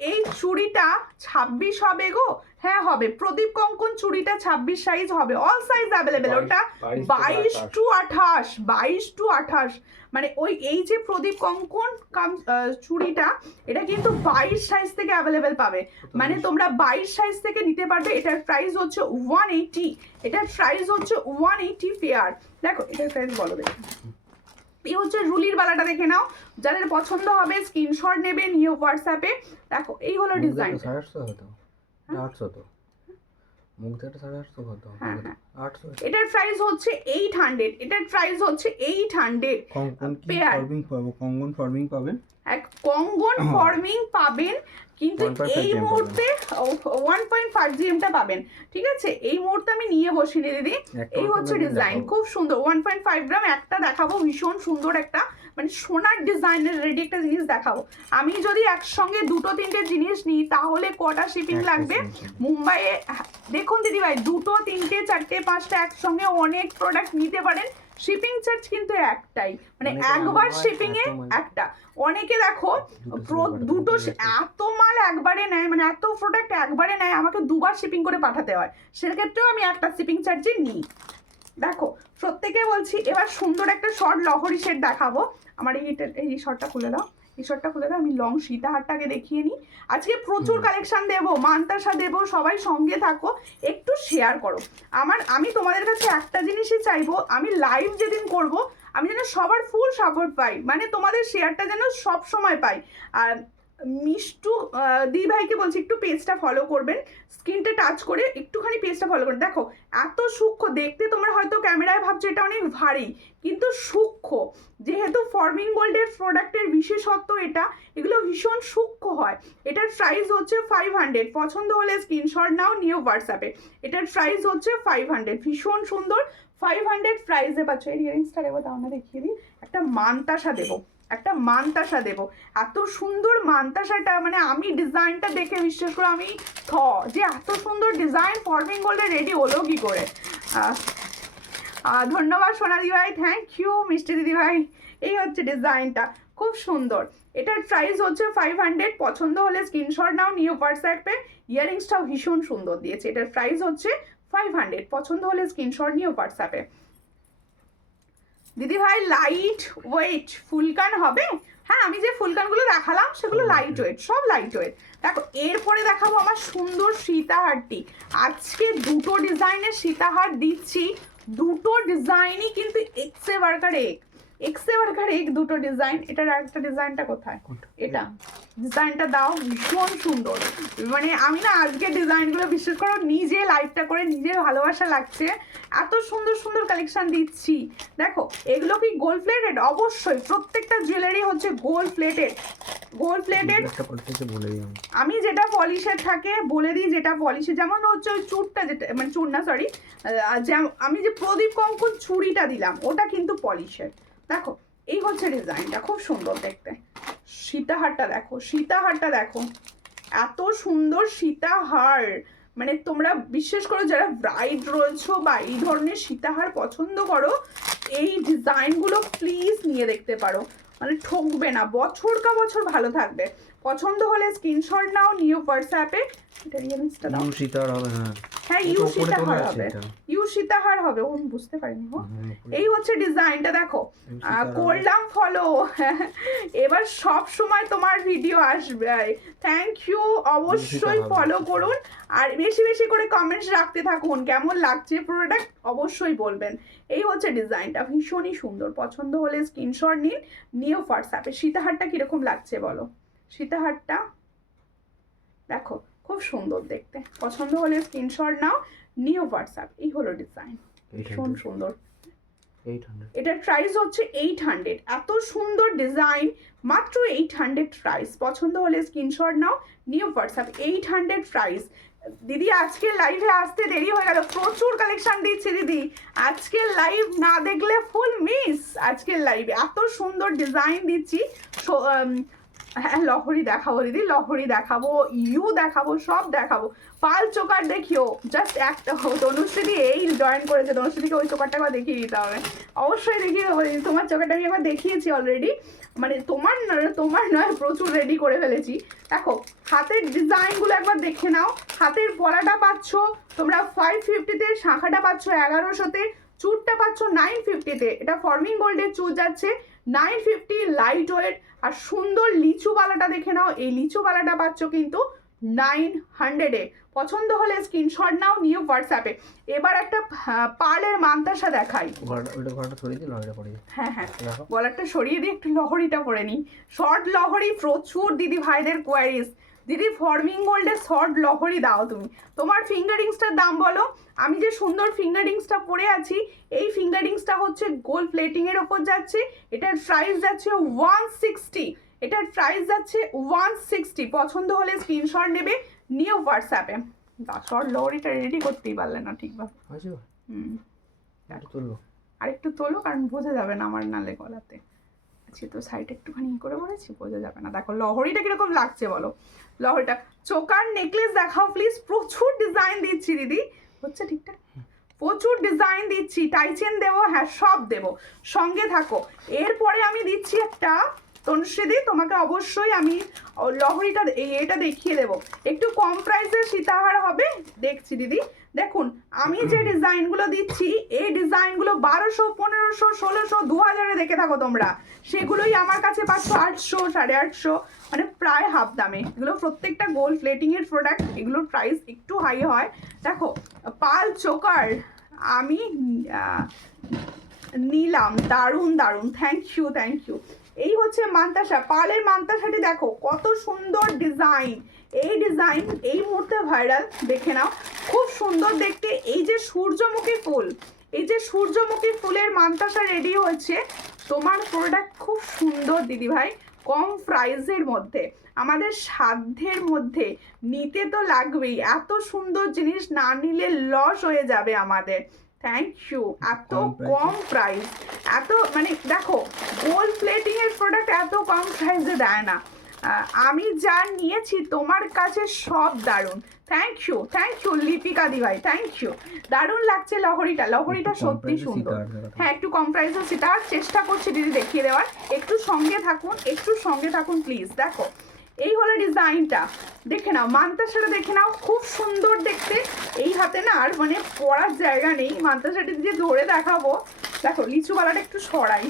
এই চুড়িটা 26 হবে গো? হ্যাঁ হবে। প্রদীপ কঙ্কন চুড়িটা 26 সাইজ হবে, অল সাইজ অ্যাভেলেবেল। ওটা 22-28, 22-28, মানে ওই এই যে প্রদীপ কঙ্কন চুড়িটা এটা কিন্তু 22 সাইজ থেকে অ্যাভেলেবেল পাবে, মানে তোমরা 22 সাইজ থেকে নিতে পারবে। এটার প্রাইস হচ্ছে 180। এটার প্রাইস হচ্ছে 180 পেয়ার। দেখো এটার প্রাইস বলো দেখো। এই হচ্ছে রুলির বালাটা, দেখে নাও। যাদের পছন্দ হবে স্ক্রিনশট নেবে, নিয়ে হোয়াটসঅ্যাপে। দেখো এই হলো ডিজাইন। 800 তো মুখ থেকে 850 কত? হ্যাঁ হ্যাঁ 800। এটার প্রাইস হচ্ছে 800। এটার প্রাইস হচ্ছে 800 কঙ্কন কি পেয়ার। ফর্মিং পাবো? কঙ্কন ফর্মিং পাবেন, এক কঙ্গন ফর্মিং পাবেন, কিন্তু 1.5 এই GM মুহূর্তে 1.5 GMটা পাবেন, ঠিক আছে। এই মুহূর্তে আমি নিয়ে বসিয়ে দিদি। এই হচ্ছে ডিজাইন, খুব সুন্দর। 1.5 গ্রাম একটা দেখাবো, ভীষণ সুন্দর একটা মানে সোনার ডিজাইনের রেডি একটা জিনিস দেখাবো। আমি যদি একসঙ্গে 2-3টে জিনিস নিই তাহলে কটা শিপিং লাগবে? মুম্বাইয়ে দেখুন দিদিভাই, 2-3-4-5টা একসঙ্গে অনেক প্রোডাক্ট নিতে পারেন। শিপিং চার্জ কিন্তু একটাই, মানে একবার শিপিং এ একটা। অনেকে দেখো দুটো এত মাল একবারে নেয়, মানে এত প্রোডাক্ট একবারে নেয়, আমাকে দুবার শিপিং করে পাঠাতে হয়, সেক্ষেত্রেও আমি একটা শিপিং চার্জে নিই। দেখো প্রত্যেকে বলছি। এবার সুন্দর একটা শর্ট লহরি সেট দেখাবো। আমার এই শর্টটা খুলে দাও, এই শর্টটা খুলে দাও। আমি লং সীতাহারটাকে দেখিয়ে নিই। আজকে প্রচুর কালেকশন দেবো, মান্তাসা দেবো, সবাই সঙ্গে থাকো, একটু শেয়ার করো। আমি তোমাদের কাছে একটা জিনিসই চাইবো, আমি লাইভ যেদিন করব আমি যেন সবার ফুল সাপোর্ট পাই, মানে তোমাদের শেয়ারটা যেন সব সময় পাই। আর মিষ্টু দি ভাইকে বলছি একটু পেজটা ফলো করবেন, স্ক্রিনটা টাচ করে একটুখানি পেজটা ফলো করবেন। দেখো এত সূক্ষ্ম দেখতে, তোমরা হয়তো ক্যামেরায় ভাবছো এটা অনেক ভারী, কিন্তু সূক্ষ্ম। যেহেতু ফর্মিং গোল্ডের প্রোডাক্টের বিশেষত্ব এটা, এগুলো ভীষণ সূক্ষ্ম হয়। এটার প্রাইস হচ্ছে 500। পছন্দ হলে স্ক্রিনশট নাও, নিয়ে হোয়াটসঅ্যাপে। এটার প্রাইস হচ্ছে 500, ভীষণ সুন্দর। 500 প্রাইসে পাচ্ছ। এই ইয়ারিংসটা দেবো, তাও না দেখিয়ে দিই। একটা মান্তাসা দেবো, একটা মান্তাসা দেবো। এত সুন্দর মান্তাসাটা, মানে আমি ডিজাইনটা দেখে বিশ্বাস করে আমি যে এত সুন্দর ডিজাইন ফর্মিং গোল্ডে রেডি হলো কি করে। ধন্যবাদ সোনাদি ভাই, থ্যাংক ইউ মিষ্টি দিদি ভাই। এই হচ্ছে ডিজাইনটা, খুব সুন্দর। এটার প্রাইস হচ্ছে 500। পছন্দ হলে স্ক্রিনশট নাও, নিয়ে হোয়াটসঅ্যাপে। ইয়ারিংসটাও ভীষণ সুন্দর দিয়েছে। এটার প্রাইস হচ্ছে 500। পছন্দ হলে স্ক্রিনশট নিয়ে হোয়াটসঅ্যাপে। দিদি ভাই লাইট ওয়েট ফুলকান হবে? হ্যাঁ, আমি যে ফুলকানগুলো দেখালাম সেগুলো লাইট ওয়েট, সব লাইট ওয়েট। দেখো এরপরে দেখাবো আমার সুন্দর সীতাহারটি। আজকে দুটো ডিজাইনের সীতাহার দিচ্ছি, দুটো ডিজাইনই কিন্তু এক্সে বার্কার এক দুটো ডিজাইন। এটার একটা ডিজাইনটা কোথায়? এটা ডিজাইনটা দাও, ভীষণ সুন্দর। মানে আমি না আজকে ডিজাইনগুলো বিশেষ করে নিজে লাইভটা করে নিজের ভালোবাসা লাগছে, এত সুন্দর সুন্দর কালেকশন দিচ্ছি। দেখো এগুলো কি গোল্ড প্লেটেড? অবশ্যই প্রত্যেকটা জুয়েলারি হচ্ছে গোল্ড প্লেটেড। আমি যেটা পলিশের থাকে বলে দিই, যেটা পলিশে যেমন হচ্ছে ওই চুরটা, যেটা মানে চুর না সরি, আমি যে প্রদীপ কঙ্কন চুড়িটা দিলাম ওটা কিন্তু পলিশের। দেখো এই হচ্ছে ডিজাইনটা, খুব সুন্দর দেখতে। সীতাহারটা দেখো, সীতাহারটা দেখো, এত সুন্দর সীতাহার। মানে তোমরা বিশেষ করে যারা ব্রাইড রয়েছো বা এই ধরনের সীতাহার পছন্দ করো, এই ডিজাইনগুলো প্লিজ নিয়ে দেখতে পারো, মানে ঠকবে না, বছর কা বছর ভালো থাকবে। পছন্দ হলে স্ক্রিনশট নাও, নিউ হোয়াটসঅ্যাপে। এটা রিয়েলিস্টটা দাও। সীতাহার হবে। হ্যাঁ ইউ সীতাহার হবে, ইউ সীতাহার হবে। ও বুঝতে পারিনি। এই হচ্ছে ডিজাইনটা দেখো, করলাম ফলো। এবার সব সময় তোমার ভিডিও আসবে। থ্যাংক ইউ, অবশ্যই ফলো করুন আর বেশি বেশি করে কমেন্টস রাখতে থাকুন, কেমন লাগছে প্রোডাক্ট অবশ্যই বলবেন। এই হচ্ছে ডিজাইনটা, ভীষণই সুন্দর। পছন্দ হলে স্ক্রিনশট নিন, নিউ হোয়াটসঅ্যাপে। সীতাহারটা কিরকম লাগছে বলো? সীতাহারটা দেখো খুব সুন্দর দেখতে, পছন্দ হলে স্ক্রিনশট নাও, নিউ হোয়াটসঅ্যাপ। এই হলো ডিজাইন, ভীষণ সুন্দর। 800 এটার প্রাইস হচ্ছে 800। এত সুন্দর ডিজাইন, মাত্র 800 প্রাইস। পছন্দ হলে স্ক্রিনশট নাও, নিউ হোয়াটসঅ্যাপ। 800 প্রাইস। দিদি আজকে লাইভে আসতে দেরি হয়ে গেল, প্রচুর কালেকশন দিচ্ছি দিদি। আজকের লাইভ না দেখলে ফুল মিস। আজকের লাইভে এত সুন্দর ডিজাইন দিচ্ছি। হ্যাঁ লহরি দেখাবো দিদি, লহরি দেখাবো, ইউ দেখাবো, সব দেখাবো। পাল চোকার দেখিও, জাস্ট একটা। তনুশ্রী এই জয়েন করেছে, তনুশ্রীকে ওই চোকারটা একবার দেখিয়ে দিতে হবে, অবশ্যই দেখিয়ে দেবো। তোমার চোকারটা আমি একবার দেখিয়েছি অলরেডি, মানে তোমার নয়, প্রচুর রেডি করে ফেলেছি। দেখো হাতের ডিজাইনগুলো একবার দেখে নাও। হাতের পলাটা পাচ্ছ তোমরা 550-তে, শাঁখাটা পাচ্ছ 1100-তে, চুরটা পাচ্ছ 950-তে। এটা ফর্মিং গোল্ডের চুর যাচ্ছে 950, লাইট ওয়েট। আর সুন্দর লিচু বালাটা দেখে নাও, এই লিচু বালাটা পাচ্ছ কিন্তু 900-এ। পছন্দ হলে স্ক্রিনশট নাও, নিউ হোয়াটসঅ্যাপে। এবার একটা পার্লের মান্তাসা দেখাই। হ্যাঁ হ্যাঁ, গলারটা সরিয়ে দিয়ে একটু লহরিটা পরে নিই। শর্ট লহরি প্রচুর দিদি ভাইদের কোয়ারিজ। দিদি ফর্মিং গোল্ডের শর্ট লহরি দাও তুমি। তোমার ফিঙ্গারিংসটার দাম বলো। আমি যে সুন্দর ফিঙ্গারিংসটা পরে আছি, এই ফিঙ্গারিংসটা হচ্ছে গোল্ড প্লেটিংয়ের ওপর যাচ্ছে। এটার প্রাইস যাচ্ছে 160। এটার প্রাইস যাচ্ছে 160। পছন্দ হলে স্ক্রিনশট নেবে, নিউ হোয়াটসঅ্যাপে। শর্ট লহরিটা রেডি করতেই পারলে না ঠিকভাবে। আর একটু তোলো, কারণ বোঝা যাবে না আমার নালে গলাতে। আচ্ছা তো সাইড একটুখানি করে বলেছি, বোঝা যাবে না। দেখো লহরিটা কিরকম লাগছে বলো। লহরিটা, চোকার নেকলেস দেখাও প্লিজ। প্রচুর ডিজাইন দিচ্ছি দিদি, হচ্ছে ঠিকঠাক, প্রচুর ডিজাইন দিচ্ছি। টাইচেন দেবো, হ্যাঁ সব দেবো, সঙ্গে থাকো। এরপরে আমি দিচ্ছি একটা তনুশ্রীদি, তোমাকে অবশ্যই আমি লহরিটা এটা দেখিয়ে দেবো। একটু কম প্রাইসের সীতাহার হবে, দেখছি দিদি। দেখুন আমি যে ডিজাইনগুলো দিচ্ছি, এই ডিজাইনগুলো 1200, 1500, 1600, 2000-এ দেখে থাকো তোমরা, সেগুলোই আমার কাছে পাচ্ছ 800, 850, মানে প্রায় হাফ দামে। এগুলো প্রত্যেকটা গোল্ড প্লেটিংয়ের প্রোডাক্ট, এগুলোর প্রাইস একটু হাই হয়। দেখো পাল চোকার আমি নিলাম, দারুণ দারুণ, থ্যাংক ইউ থ্যাংক ইউ। এই হচ্ছে মান্তাসা, পার্লের মান্তাসাটি দেখো কত সুন্দর ডিজাইন। এই ডিজাইন এই মুহূর্তে ভাইরাল, দেখে নাও, খুব সুন্দর দেখতে। এই যে সূর্যমুখী ফুল, এই যে সূর্যমুখী ফুলের মান্তাসা রেডি হয়েছে। তোমার প্রোডাক্ট খুব সুন্দর দিদি ভাই, কম প্রাইসের মধ্যে, আমাদের সাধ্যের মধ্যে নিতে তো লাগবেই। এত সুন্দর জিনিস না নিলে লস হয়ে যাবে আমাদের। Thank you. এত কম প্রাইস, এত মানে দেখো গোল্ড প্লেটিং এর প্রোডাক্ট এত কম প্রাইসে দেয় না। আমি যা নিয়েছি তোমার কাছে সব দারুণ। থ্যাংক ইউ লিপিকা দি ভাই, থ্যাংক ইউ। দারুণ লাগছে লহরিটা, লহরিটা সত্যি সুন্দর। হ্যাঁ একটু কম প্রাইসে সেটা চেষ্টা করছি দিদি দেখিয়ে দেওয়ার। একটু সঙ্গে থাকুন, একটু সঙ্গে থাকুন প্লিজ। দেখো এই হলো ডিজাইনটা, দেখে নাও মান্তাসাটা দেখে নাও, খুব সুন্দর দেখতে। এই হাতে না আর মানে পরার জায়গা নেই, মান্তাসাটি দিয়ে ধরে দেখাবো। দেখো লিচুওয়ালাটা একটু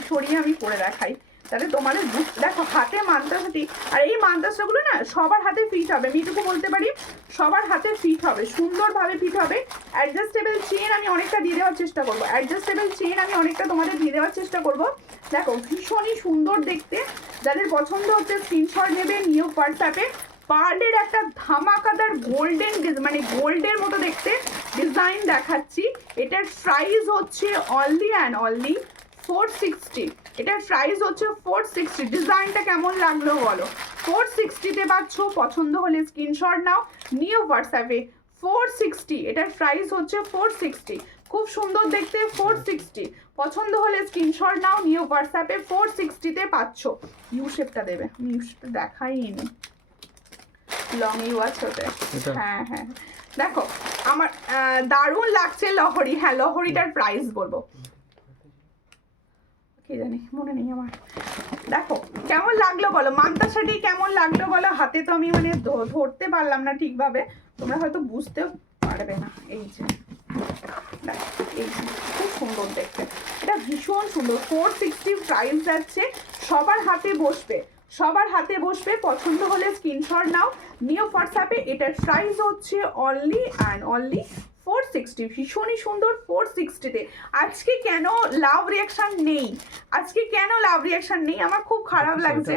সরিয়ে আমি পরে দেখাই, তাহলে তোমাদের দেখো হাতে মান্তাসাটি। আর এই মান্তাসাগুলো না সবার হাতে ফিট হবে, আমি এটুকু বলতে পারি সবার হাতে ফিট হবে, সুন্দরভাবে ফিট হবে। অ্যাডজাস্টেবল চেন আমি অনেকটা দিয়ে দেওয়ার চেষ্টা করবো, অ্যাডজাস্টেবল চেন আমি অনেকটা তোমাদের দিয়ে দেওয়ার চেষ্টা করবো। দেখো ভীষণই সুন্দর দেখতে, যাদের পছন্দ হচ্ছে স্ক্রিনশট নেবে, নিউ হোয়াটসঅ্যাপে। পার্লের একটা ধামাকাদার গোল্ডেন মানে গোল্ডের মতো দেখতে ডিজাইন দেখাচ্ছি। এটার প্রাইস হচ্ছে অনলি অ্যান্ড অনলি 460। এটার প্রাইস হচ্ছে 460। ডিজাইনটা কেমন লাগলো বলো? 460-তে পাচ্ছ, পছন্দ হলে স্ক্রিনশট নাও, নিউ হোয়াটসঅ্যাপে। 460, এটার প্রাইস হচ্ছে 460, খুব সুন্দর দেখতে। 460 পছন্দ হলে স্ক্রিনশট নাও, নিউ হোয়াটসঅ্যাপে। 460-তে পাচ্ছ। ইউ শেপটা দেবে, আমি ইউ শেপটা দেখাইনি, লং ইউ আছে ওতে। হ্যাঁ হ্যাঁ দেখো আমার দারুণ লাগছে লহরি। হ্যাঁ লহরিটার প্রাইস বলবো, কি জানি মনে নেই আমার। দেখো কেমন লাগলো বলো, মান্তাসাটি কেমন লাগলো বলো? হাতে তো আমি মানে ধরতে পারলাম না ঠিকভাবে, তোমরা হয়তো বুঝতেও পারবে না। এই যে দেখো, এই যে খুব সুন্দর দেখতে, এটা ভীষণ সুন্দর। 460 প্রাইস যাচ্ছে, সবার হাতে বসবে, সবার হাতে বসবে। পছন্দ হলে স্ক্রিনশট নাও, নিউ হোয়াটসঅ্যাপে। এটার প্রাইস হচ্ছে অনলি অ্যান্ড অনলি 460। ভীষণই সুন্দর 460-তে। আজকে কেন লাভ রিয়াকশন নেই, আজকে কেন লাভ রিয়াকশন নেই, আমার খুব খারাপ লাগছে।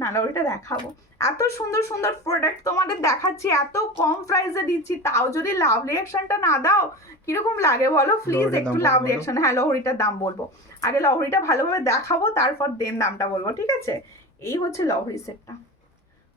না ওইটা দেখাবো, এত সুন্দর সুন্দর প্রোডাক্ট তোমাদের দেখাচ্ছি, এত কম প্রাইসে দিচ্ছি, তাও যদি লাভ রিয়াকশনটা না দাও কিরকম লাগে বলো? প্লিজ একটু লাভ রিয়াকশন। হ্যাঁ লহরিটার দাম বলবো, আগে লহরিটা ভালোভাবে দেখাবো, তারপর দেন দামটা বলবো, ঠিক আছে? এই হচ্ছে লহরি সেটটা,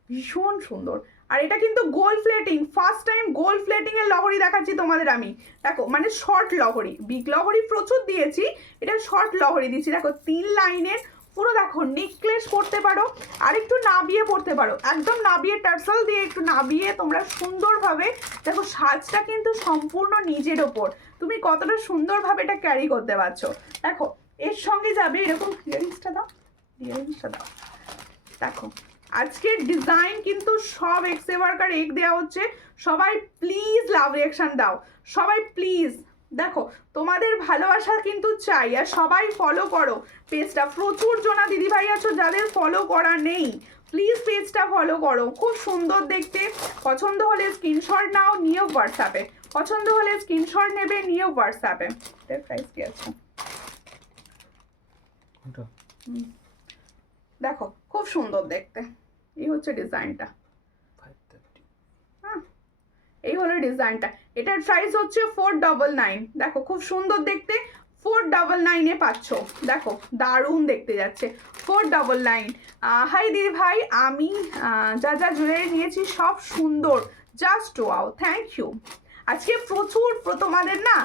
ভীষণ সুন্দর। আর এটা কিন্তু gold plating, first time gold plating এর লহরি দেখাচ্ছি তোমাদের আমি। দেখো মানে শর্ট লহরি, বিগ লহরি প্রচুর দিয়েছি, এটা শর্ট লহরি দিচ্ছি। দেখো 3 লাইনের পুরো, দেখো নেকলেস পরতে পারো, আর একটু নাবিয়ে পরতে পারো, একদম নাবিয়ে টার্সেল দিয়ে একটু নাবিয়ে তোমরা সুন্দরভাবে। দেখো সাজটা কিন্তু সম্পূর্ণ নিজের ওপর, তুমি কতটা সুন্দরভাবে এটা ক্যারি করতে পারছো। দেখো এর সঙ্গে যাবে এরকম ইয়ারিংসটা দাও, ইয়ারিংসটা দাও। দেখো আজকের ডিজাইন কিন্তু সব এক্সে ওয়ার্কার এক দেওয়া হচ্ছে, সবাই প্লিজ লাভ রিয়াকশন দাও, সবাই প্লিজ। দেখো তোমাদের ভালোবাসা কিন্তু চাই, আর সবাই ফলো করো পেজটা। প্রচুর জনা দিদিভাই আছো যাদের ফলো করা নেই, প্লিজ পেজটা ফলো করো, খুব সুন্দর দেখতে। পছন্দ হলে স্ক্রিনশট নাও, নিউ হোয়াটসঅ্যাপে। পছন্দ হলে স্ক্রিনশট নেবে, নিউ হোয়াটসঅ্যাপে। এর প্রাইস কি আছে দেখো, খুব সুন্দর দেখতে। এই হচ্ছে ডিজাইনটা, হ্যাঁ এই হলো ডিজাইনটা। এটার প্রাইস হচ্ছে 499। দেখো খুব সুন্দর দেখতে, 499-এ পাচ্ছ। দেখো দারুণ দেখতে যাচ্ছে, 499। হাই দিদি ভাই, আমি যা যা জুয়েলারি নিয়েছি সব সুন্দর, জাস্ট ওয়াও, থ্যাংক ইউ। আজকে প্রচুর তোমাদের না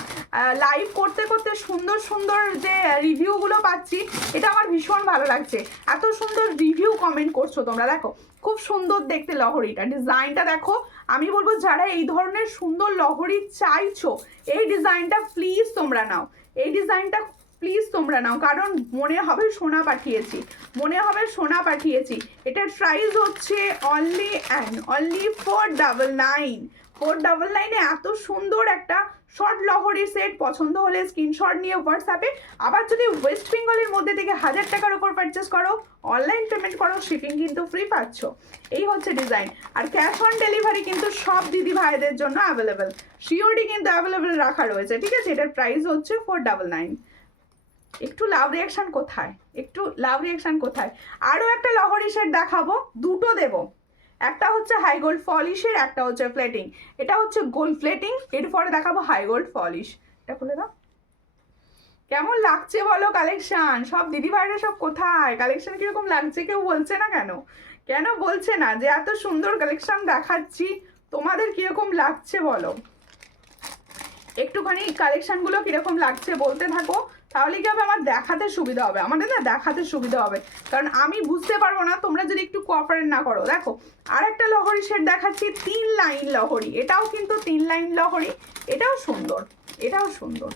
লাইভ করতে করতে সুন্দর সুন্দর যে রিভিউগুলো পাচ্ছি, এটা আমার ভীষণ ভালো লাগছে। এত সুন্দর রিভিউ কমেন্ট করছো তোমরা। দেখো খুব সুন্দর দেখতে লহরিটা, ডিজাইনটা দেখো। আমি বলবো যারা এই ধরনের সুন্দর লহরি চাইছো, এই ডিজাইনটা প্লিজ তোমরা নাও, এই ডিজাইনটা প্লিজ তোমরা নাও, কারণ মনে হবে সোনা পাঠিয়েছি, মনে হবে সোনা পাঠিয়েছি। এটার প্রাইস হচ্ছে অনলি অ্যান্ড অনলি 499। 499-এ এত সুন্দর একটা শর্ট লহরি সেট। পছন্দ হলে স্ক্রিনশট নিয়ে হোয়াটসঅ্যাপে। আবার যদি ওয়েস্ট বেঙ্গলের মধ্যে থেকে 1000 টাকার উপর পারচেস করো, অনলাইন পেমেন্ট করো, শিপিং কিন্তু ফ্রি পাচ্ছ। এই হচ্ছে ডিজাইন। আর ক্যাশ অন ডেলিভারি কিন্তু সব দিদি ভাইদের জন্য অ্যাভেলেবেল, সিওডি কিন্তু অ্যাভেলেবেল রাখা রয়েছে, ঠিক আছে? এটার প্রাইস হচ্ছে 499। একটু লাভ রিয়াকশন কোথায়, একটু লাভ রিয়াকশন কোথায়? আরও একটা লহরি সেট দেখাবো, দুটো দেবো, একটা হচ্ছে হাই গোল্ড পলিশের, একটা হচ্ছে ফ্লেটিং। এটা হচ্ছে গোল্ড ফ্লেটিং, এরপরে দেখাবো হাই গোল্ড পলিশ। এটা খুলে দাও, কেমন লাগছে বলো কালেকশন? সব দিদি ভাইরা সব কোথায়, কালেকশন কিরকম লাগছে কেউ বলছে না কেন? কেন বলছে না যে এত সুন্দর কালেকশন দেখাচ্ছি, তোমাদের কিরকম লাগছে বলো? একটুখানি কালেকশনগুলো কিরকম লাগছে বলতে থাকো, তাহলে কি হবে, আমার দেখাতে সুবিধা হবে, আমাদের না দেখাতে সুবিধা হবে, কারণ আমি বুঝতে পারবো না তোমরা যদি একটু কোঅপারেট না করো। দেখো আর একটা লহরি সেট দেখাচ্ছি, 3 লাইন লহরি, এটাও কিন্তু 3 লাইন লহরি, এটাও সুন্দর, এটাও সুন্দর,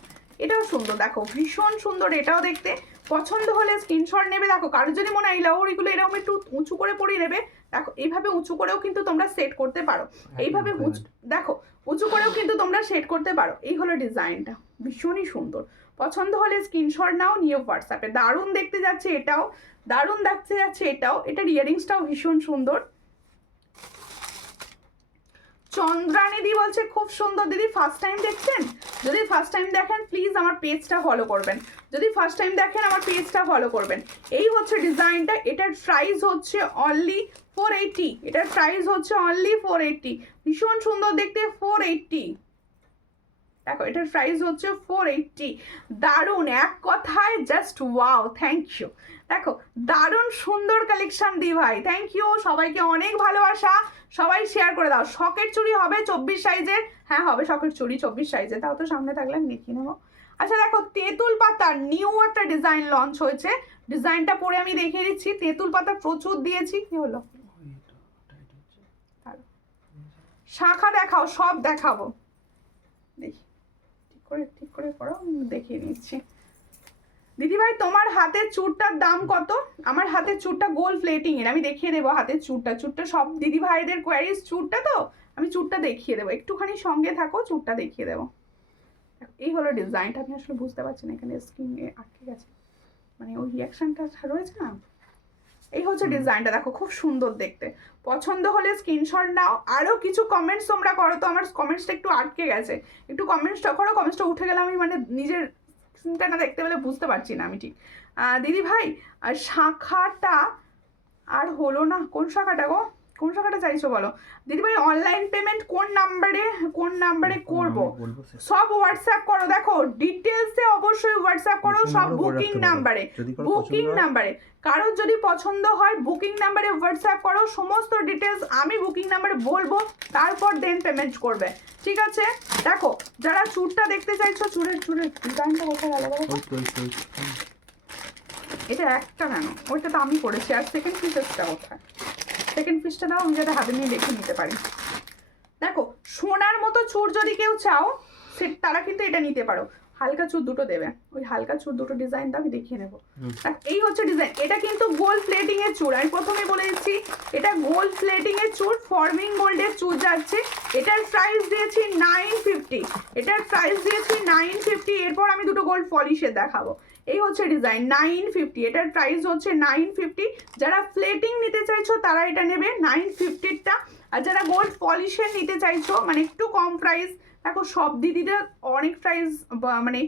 এটাও সুন্দর। দেখো ভীষণ সুন্দর এটাও দেখতে। পছন্দ হলে স্ক্রিনশট নেবে। দেখো কারোর যদি মনে হয় এই লহরিগুলো এরকম একটু উঁচু করে পরিয়ে নেবে, দেখো এইভাবে উঁচু করেও কিন্তু তোমরা সেট করতে পারো, এইভাবে দেখো উঁচু করেও কিন্তু তোমরা সেট করতে পারো। এই হলো ডিজাইনটা, ভীষণই সুন্দর। পছন্দ হলে স্ক্রিনশট নাও, নিয়ে হোয়াটসঅ্যাপে। দারুণ দেখতে যাচ্ছে এটাও, দারুণ দেখতে যাচ্ছে এটাও। এটার ইয়ারিংসটাও ভীষণ সুন্দর। চন্দ্রানিদি বলছে খুব সুন্দর দিদি, ফার্স্ট টাইম দেখছেন? যদি ফার্স্ট টাইম দেখেন প্লিজ আমার পেজটা ফলো করবেন, যদি ফার্স্ট টাইম দেখেন আমার পেজটা ফলো করবেন। এই হচ্ছে ডিজাইনটা, এটার প্রাইস হচ্ছে অনলি 480, এটার প্রাইস হচ্ছে অনলি 480। ভীষণ সুন্দর দেখতে, 480। দেখো এটার প্রাইস হচ্ছে 480। দারুণ, এক কথায় জাস্ট ওয়াও, থ্যাংক ইউ। দেখো দারুণ সুন্দর কালেকশন দি ভাই, থ্যাংক ইউ। সবাইকে অনেক ভালোবাসা, সবাই শেয়ার করে দাও। শখের চুড়ি হবে 24 সাইজের, হ্যাঁ হবে শখের চুড়ি 24 সাইজের, তাও তো সামনে থাকলে আমি দেখিয়ে নেবো। আচ্ছা দেখো তেঁতুল পাতার নিউ একটা ডিজাইন লঞ্চ হয়েছে, ডিজাইনটা পরে আমি দেখিয়ে দিচ্ছি। তেঁতুল পাতা প্রচুর দিয়েছি, কি হলো? শাখা দেখাও, সব দেখাবো, দেখি ঠিক করে করো, দেখিয়ে নিচ্ছি। দিদিভাই তোমার হাতের চুড়টার দাম কত? আমার হাতের চুড়টা গোল প্লেটিং এর, আমি দেখিয়ে দেবো হাতের চুড়টা সব দিদি ভাইদের কোয়ারিজ চুড়টা, তো আমি চুড়টা দেখিয়ে দেবো, একটুখানি সঙ্গে থাকো, চুড়টা দেখিয়ে দেবো। এই হলো ডিজাইনটা, আমি আসলে বুঝতে পারছি না, এখানে স্ক্রিনে আটকে গেছে, মানে ওই রিয়াকশনটা রয়েছে না। এই হচ্ছে ডিজাইনটা, দেখো খুব সুন্দর দেখতে। পছন্দ হলে স্ক্রিনশট নাও। আরও কিছু কমেন্টস তোমরা করো তো, আমার কমেন্টসটা একটু আটকে গেছে, একটু কমেন্টসটা করো, কমেন্টসটা উঠে গেলে আমি মানে নিজের স্ক্রিনটা না দেখতে পেলে বুঝতে পারছি না আমি ঠিক। দিদি ভাই শাখাটা আর হলো না, কোন শাখাটা গো, কোন শাখাটা চাইছো বলো? দিদিভাই অনলাইন পেমেন্ট কোন নাম্বারে করব? সব হোয়াটসঅ্যাপ করো, দেখো ডিটেলসে অবশ্যই হোয়াটসঅ্যাপ করো, সব বুকিং নাম্বারে। কারোর যদি পছন্দ হয় বুকিং নাম্বারে হোয়াটসঅ্যাপ করো, সমস্ত ডিটেলস আমি বুকিং নাম্বারে বলবো, তারপর দেন পেমেন্ট করবে, ঠিক আছে? দেখো যারা চুড়টা দেখতে চাইছো, চুড়ের ডিজাইনটা কোথায় গেল? এটা একটা কেন, ওইটা তো আমি করেছি। আর সেকেন্ড পিসটা কোথায়? সেকেন্ড পিসটা দাও, আমি যাতে হাতে নিয়ে দেখে নিতে পারি। দেখো সোনার মতো চুড় যদি কেউ চাও তারা কিন্তু এটা নিতে পারো। হালকা চুড় দুটো দেবে, ওই হালকা চুড় দুটো ডিজাইন দাও, আমি দেখিয়ে নেবো। এই হচ্ছে ডিজাইন, এটা কিন্তু গোল্ড প্লেটিং এর চুড়, আমি প্রথমে বলে দিচ্ছি এটা গোল্ড প্লেটিং এর চুড়, ফর্মিং গোল্ডের চুড় যাচ্ছে। এটার প্রাইস দিয়েছি 950, এটার প্রাইস দিয়েছি 950। এরপর আমি দুটো গোল্ড পলিশের দেখাবো। এই হচ্ছে ডিজাইন 950, এটার প্রাইস হচ্ছে 950। যারা প্লেটিং নিতে চাইছো তারা এটা নেবে 950টা, আর যারা গোল্ড পলিশের নিতে চাইছো মানে একটু কম প্রাইস, দেখো সব দিদিরা অনেক প্রাইস মানে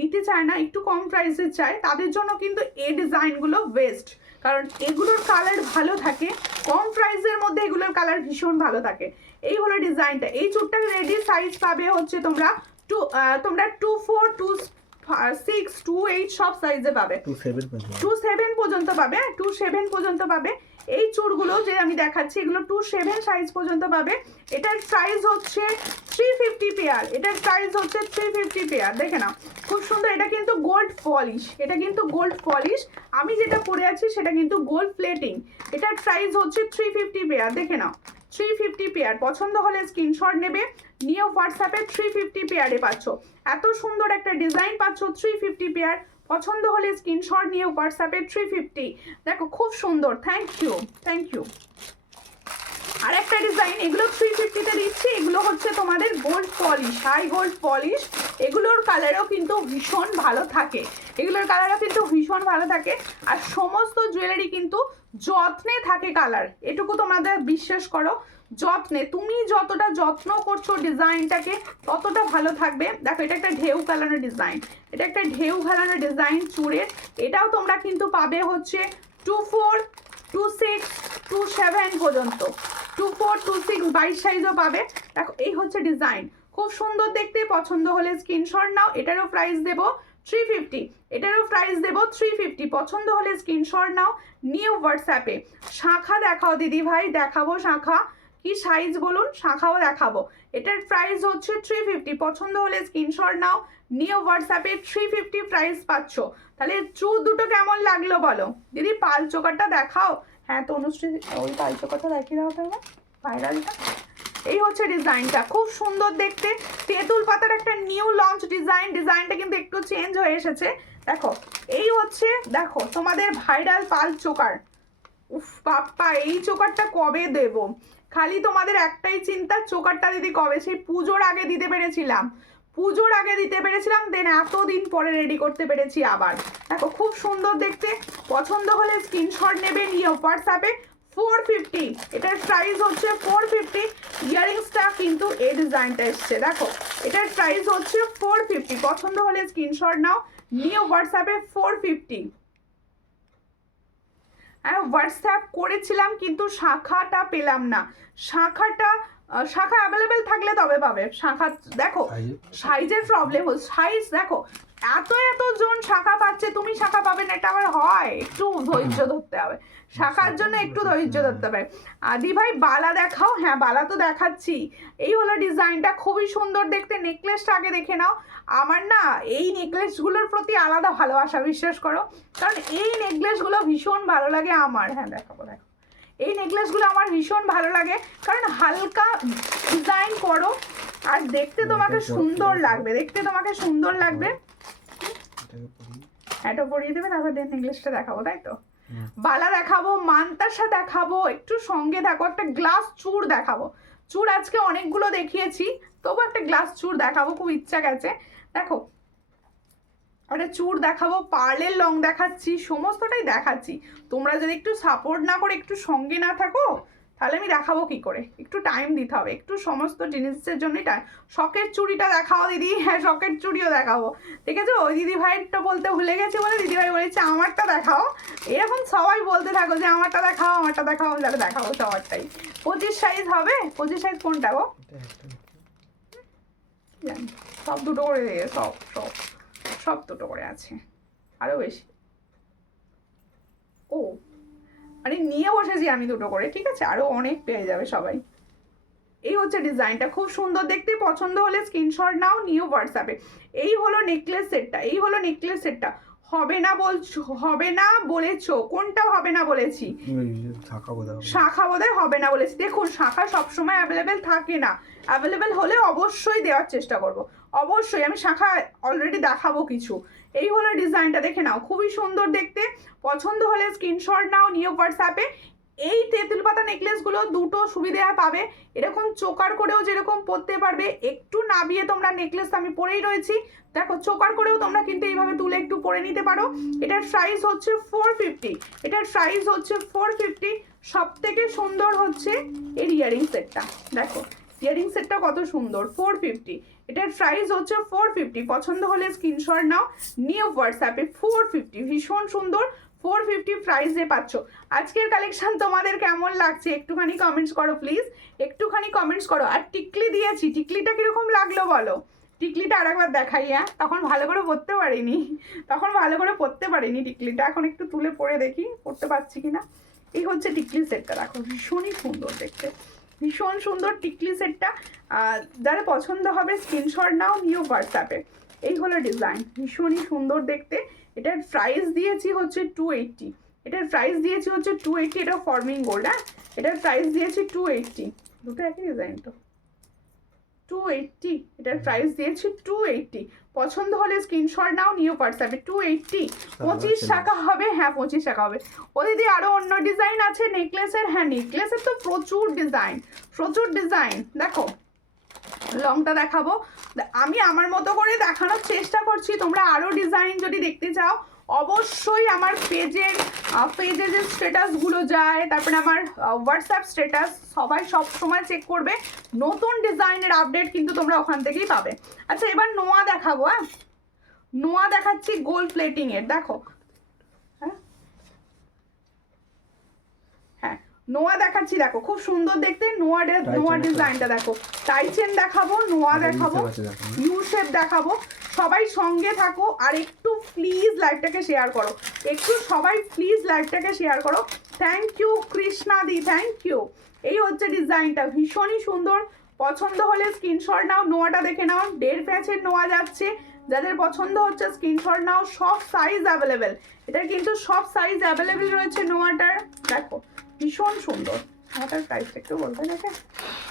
নিতে চায় না, একটু কম প্রাইসে চায়, তাদের জন্য কিন্তু এই ডিজাইনগুলো বেস্ট, কারণ এগুলোর কালার ভালো থাকে, কম প্রাইসের মধ্যে এগুলোর কালার ভীষণ ভালো থাকে। এই হলো ডিজাইনটা। এই চুড়টার রেডি সাইজ পাবে হচ্ছে তোমরা 24, 26, 28 সব সাইজে পাবে, 27 পর্যন্ত পাবে, 27 পর্যন্ত পাবে। এই চুড়গুলো যে আমি দেখাচ্ছি এগুলো 27 সাইজ পর্যন্ত পাবে। এটার প্রাইস হচ্ছে 350 পেয়ার, এটার প্রাইস হচ্ছে 350 পেয়ার। দেখে নাও খুব সুন্দর, এটা কিন্তু গোল্ড পলিশ, এটা কিন্তু গোল্ড পলিশ। আমি যেটা পরে আছি সেটা কিন্তু গোল্ড প্লেটিং। এটার প্রাইস হচ্ছে 350 পেয়ার, দেখে নাও 350 পেয়ার। পছন্দ হলে স্ক্রিনশট নেবে, নিয়ে হোয়াটসঅ্যাপে 350 পেয়ারে পাচ্ছ। এত সুন্দর একটা ডিজাইন পাচ্ছ 350 পেয়ার। পছন্দ হলে স্ক্রিনশট নিয়ে হোয়াটসঅ্যাপে 350। দেখো খুব সুন্দর, থ্যাংক ইউ। আর একটা ডিজাইন, এগুলো 350-তে দিচ্ছি, এগুলো হচ্ছে তোমাদের gold polish, high gold polish. এগুলোর কালারও কিন্তু ভীষণ ভালো থাকে, আর সমস্ত জুয়েলারি কিন্তু যত্নে থাকে কালার, এটুকু তোমাদের বিশ্বাস করো। যত্নে, তুমি যতটা যত্ন করছো ডিজাইনটাকে ততটা ভালো থাকবে। দেখো এটা একটা ঢেউ খেলানো ডিজাইন, চুড়ের। এটাও তোমরা কিন্তু পাবে হচ্ছে 24, 26, 27 পর্যন্ত, 24, 26, 22 সাইজও পাবে। দেখো এই হচ্ছে ডিজাইন, খুব সুন্দর দেখতে। পছন্দ হলে স্ক্রিনশট নাও। এটারও প্রাইস দেবো 350, এটারও প্রাইস দেবো 350। পছন্দ হলে স্ক্রিনশট নাও, নিউ হোয়াটসঅ্যাপে। শাখা দেখাও দিদি ভাই, দেখাবো শাখা, কি সাইজ বলুন, শাখাও দেখাবো। এটার প্রাইস হচ্ছে 350। পছন্দ হলে স্ক্রিনশট নাও, নিউ হোয়াটসঅ্যাপে 350 প্রাইস পাচ্ছ। তাহলে চুড় দুটো কেমন লাগলো বলো? দিদি পাল চোকারটা দেখাও। হ্যাঁ তো অনুশ্রী ওই পাল চোকারটা দেখিয়ে দাও তাহলে, ভাইরালটা। এই হচ্ছে ডিজাইনটা, খুব সুন্দর দেখতে। তেঁতুল পাতার একটা নিউ লঞ্চ ডিজাইনটা কিন্তু একটু চেঞ্জ হয়ে এসেছে। দেখো এই হচ্ছে, দেখো তোমাদের ভাইরাল পাল চোকার, উফ বাপ্পা, এই চোকারটা কবে দেব? খালি তোমাদের একটাই চিন্তা, চোকারটা দিদি কবে, সেই পুজোর আগে দিতে পেরেছিলাম, পুজোর আগে দিতে পেরেছিলাম, দেন এতদিন পরে রেডি করতে পেরেছি আবার। দেখো খুব সুন্দর দেখতে, পছন্দ হলে স্ক্রিনশট নেবে, নিয়ে হোয়াটসঅ্যাপে 450, এটার প্রাইস হচ্ছে 450। ইয়ারিংসটা কিন্তু এই ডিজাইনটা এসছে, দেখো এটার প্রাইস হচ্ছে 450, পছন্দ হলে স্ক্রিনশট নাও, নিয়ে হোয়াটসঅ্যাপে 450। হোয়াটসঅ্যাপ করেছিলাম কিন্তু শাখাটা পেলাম না, শাখা অ্যাভেলেবেল থাকলে তবে পাবে শাখা। দেখো সাইজের প্রবলেম হচ্ছে, সাইজ দেখো এতজন শাখা পাচ্ছে, তুমি শাখা পাবে না, এটা আবার হয়? একটু ধৈর্য ধরতে হবে, শাখার জন্য একটু ধৈর্য ধরতে হবে। আদি ভাই বালা দেখাও। হ্যাঁ বালা তো দেখাচ্ছি। এই হলো ডিজাইনটা, খুবই সুন্দর দেখতে। নেকলেসটা আগে দেখে নাও। আমার না এই নেকলেসগুলোর প্রতি আলাদা ভালোবাসা, বিশ্বাস করো, কারণ এই নেকলেসগুলো ভীষণ ভালো লাগে আমার। হ্যাঁ দেখাবো, দেখো এই নেকলেসগুলো আমার ভীষণ ভালো লাগে, কারণ হালকা ডিজাইন করো আর দেখতে তোমাকে সুন্দর লাগবে, দেখতে তোমাকে সুন্দর লাগবে। এটা পরিয়ে দেবে, তারপর দেন নেকলেসটা দেখাবো, তাই তো? বালা দেখাবো, মানতাসা দেখাবো, একটু সঙ্গে থাকো, একটা গ্লাস চূড় দেখাবো। চূড় আজকে অনেকগুলো দেখিয়েছি, তবু একটা গ্লাস চূড় দেখাবো, খুব ইচ্ছা গেছে। দেখো একটা চূড় দেখাবো, পার্লের লং দেখাচ্ছি, সমস্তটাই দেখাচ্ছি। তোমরা যদি একটু সাপোর্ট না করে, একটু সঙ্গে না থাকো, তাহলে আমি দেখাবো কি করে? একটু টাইম দিতে হবে, একটু সমস্ত জিনিসের জন্যই টাইম। শখের চুড়িটা দেখাও দিদি। হ্যাঁ শখের চুড়িও দেখাবো, ঠিক আছে? ওই দিদি ভাইয়েরটা বলতে ভুলে গেছি বলে দিদি ভাই বলেছে আমারটা দেখাও। এরকম সবাই বলতে থাকো যে আমারটা দেখাও, আমারটা দেখাও, তাহলে দেখাবো সবারটাই। 25 সাইজ হবে? 25 সাইজ কোনটা গো? জানি সব দুটো করে দিয়ে, সব সব সব দুটো করে আছে, আরো বেশি। ও মানে নিয়ে বসেছি আমি দুটো করে, ঠিক আছে, আরো অনেক পেয়ে যাবে সবাই। এই হচ্ছে ডিজাইনটা, খুব সুন্দর দেখতে, পছন্দ হলে স্ক্রিনশট নাও, নিও হোয়াটসঅ্যাপে। এই হলো নেকলেস সেটটা, এই হলো নেকলেস সেটটা। হবে না বলছো, হবে না বলেছো, কোনটা হবে না বলেছি? শাখা বোধহয় হবে না বলেছি। দেখুন শাখা সবসময় অ্যাভেলেবেল থাকে না, অ্যাভেলেবেল হলে অবশ্যই দেওয়ার চেষ্টা করব, অবশ্যই। আমি শাখা অলরেডি দেখাবো কিছু। এই হলো ডিজাইনটা, দেখে নাও, খুবই সুন্দর দেখতে, পছন্দ হলে স্ক্রিনশট নাও, নিও হোয়াটসঅ্যাপে। এই তেঁতুল পাতা নেকলেসগুলো দুটো সুবিধা পাবে, এরকম চোকার করেও যেরকম পরতে পারবে, একটু নাবিয়ে তোমরা নেকলেস, আমি পরেই রয়েছি দেখো, চোকার করেও তোমরা কিন্তু এইভাবে তুলে একটু পরে নিতে পারো। এটার প্রাইস হচ্ছে 450, এটার প্রাইস হচ্ছে 450। সব থেকে সুন্দর হচ্ছে এর ইয়ারিং সেটটা, দেখো ইয়ারিং সেটটা কত সুন্দর, 450, এটার প্রাইস হচ্ছে 450। পছন্দ হলে স্ক্রিনশট নাও, নিউ হোয়াটসঅ্যাপে 450, ভীষণ সুন্দর 450 প্রাইসে পাচ্ছ। আজকের কালেকশন তোমাদের কেমন লাগছে একটুখানি কমেন্টস করো প্লিজ, একটুখানি কমেন্টস করো। আর টিকলি দিয়েছি, টিকলিটা কিরকম লাগলো বলো? টিকলিটা আরেকবার দেখাই। হ্যাঁ তখন ভালো করে পরতে পারিনি, তখন ভালো করে পরতে পারিনি টিকলিটা, এখন একটু তুলে পরে দেখি পরতে পারছি কিনা। এই হচ্ছে টিকলি সেটটা, দেখো ভীষণই সুন্দর দেখতে, ভীষণ সুন্দর টিকলি সেটটা। যারা পছন্দ হবে স্ক্রিনশট নাও, নিও হোয়াটসঅ্যাপে। এই হলো ডিজাইন, ভীষণই সুন্দর দেখতে। এটার প্রাইস দিয়েছি হচ্ছে 280, এটার প্রাইস দিয়েছি হচ্ছে 280, এটা ফর্মিং গোল্ড। হ্যাঁ এটার প্রাইস দিয়েছি 280, দুটো একই ডিজাইন তো, 280, এটার প্রাইস দিয়েছি 280। পছন্দ হলে স্ক্রিনশট নাও, নিও হোয়াটসঅ্যাপে 280। 25 টাকা হবে? হ্যাঁ 25 টাকা হবে। ও দিদি আরো অন্য ডিজাইন আছে নেকলেসের? হ্যাঁ নেকলেসের তো প্রচুর ডিজাইন, প্রচুর ডিজাইন। দেখো লংটা দেখাবো, আমি আমার মতো করে দেখানোর চেষ্টা করছি। তোমরা আরো ডিজাইন যদি দেখতে চাও অবশ্যই আমার পেজে যে স্ট্যাটাসগুলো যায়, তারপরে আমার হোয়াটসঅ্যাপ স্ট্যাটাস, সবাই সব সময় চেক করবে, নতুন ডিজাইনের আপডেট কিন্তু তোমরা ওখান থেকেই পাবে। আচ্ছা এবার নোয়া দেখাবো। হ্যাঁ নোয়া দেখাচ্ছি গোল্ড প্লেটিং এর, দেখো হ্যাঁ নোয়া দেখাচ্ছি, দেখো খুব সুন্দর দেখতে। নোয়া ডিজাইনটা দেখো, টাইচেন দেখাবো, নোয়া দেখাবো, ইউ শেপ দেখাবো। সবাই সঙ্গে থাকো আর একটু প্লিজ লাইভটাকে শেয়ার করো, একটু সবাই প্লিজ লাইভটাকে শেয়ার করো। থ্যাংক ইউ কৃষ্ণা দি, থ্যাংক ইউ। এই হচ্ছে ডিজাইনটা, ভীষণই সুন্দর। পছন্দ হলে স্ক্রিনশট নাও, নোয়াটা দেখে নাও, 1.5 প্যাচের নোয়া যাচ্ছে। যাদের পছন্দ হচ্ছে স্ক্রিনশট নাও, সব সাইজ অ্যাভেলেবেল, এটা কিন্তু সব সাইজ অ্যাভেলেবেল রয়েছে নোয়াটার। দেখো ভীষণ সুন্দর, এটার প্রাইসটা একটু বলবেন নাকি?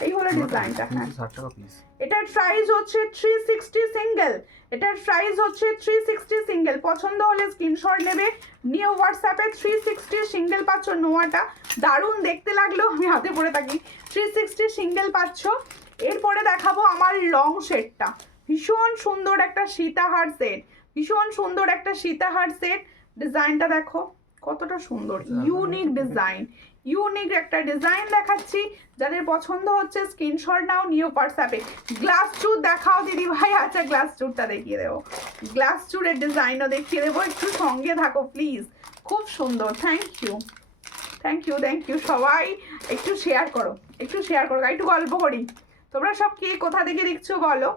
এই হলো ডিজাইনটা। হ্যাঁ 60 টাকা পিস। এটার প্রাইস হচ্ছে 360 সিঙ্গেল। এটার প্রাইস হচ্ছে 360 সিঙ্গেল। পছন্দ হলে স্ক্রিনশট নেবে, নিয়ে হোয়াটসঅ্যাপে 360 সিঙ্গেল পাচ্ছ। নোয়াটা দারুণ দেখতে লাগলো, আমি হাতে পরে থাকি। 360 সিঙ্গেল পাচ্ছ। এরপরে দেখাবো আমার লং সেটটা। ভীষণ সুন্দর একটা সীতাহার সেট, ভীষণ সুন্দর একটা সীতাহার সেট। ডিজাইনটা দেখো কতটা সুন্দর, ইউনিক ডিজাইন, ইউনিক একটা ডিজাইন দেখাচ্ছি। যাদের পছন্দ হচ্ছে স্ক্রিনশট নাও, নিও হোয়াটসঅ্যাপে। গ্লাস চুর দেখাও দিদি ভাই। আচ্ছা গ্লাস চুরটা দেখিয়ে দেবো, গ্লাস চুরের ডিজাইনও দেখিয়ে দেবো, একটু সঙ্গে থাকো প্লিজ। খুব সুন্দর, thank you thank you thank you. সবাই একটু শেয়ার করো, একটু শেয়ার করো, একটু গল্প করি। তোমরা সব কে কোথা থেকে দেখছো বলো?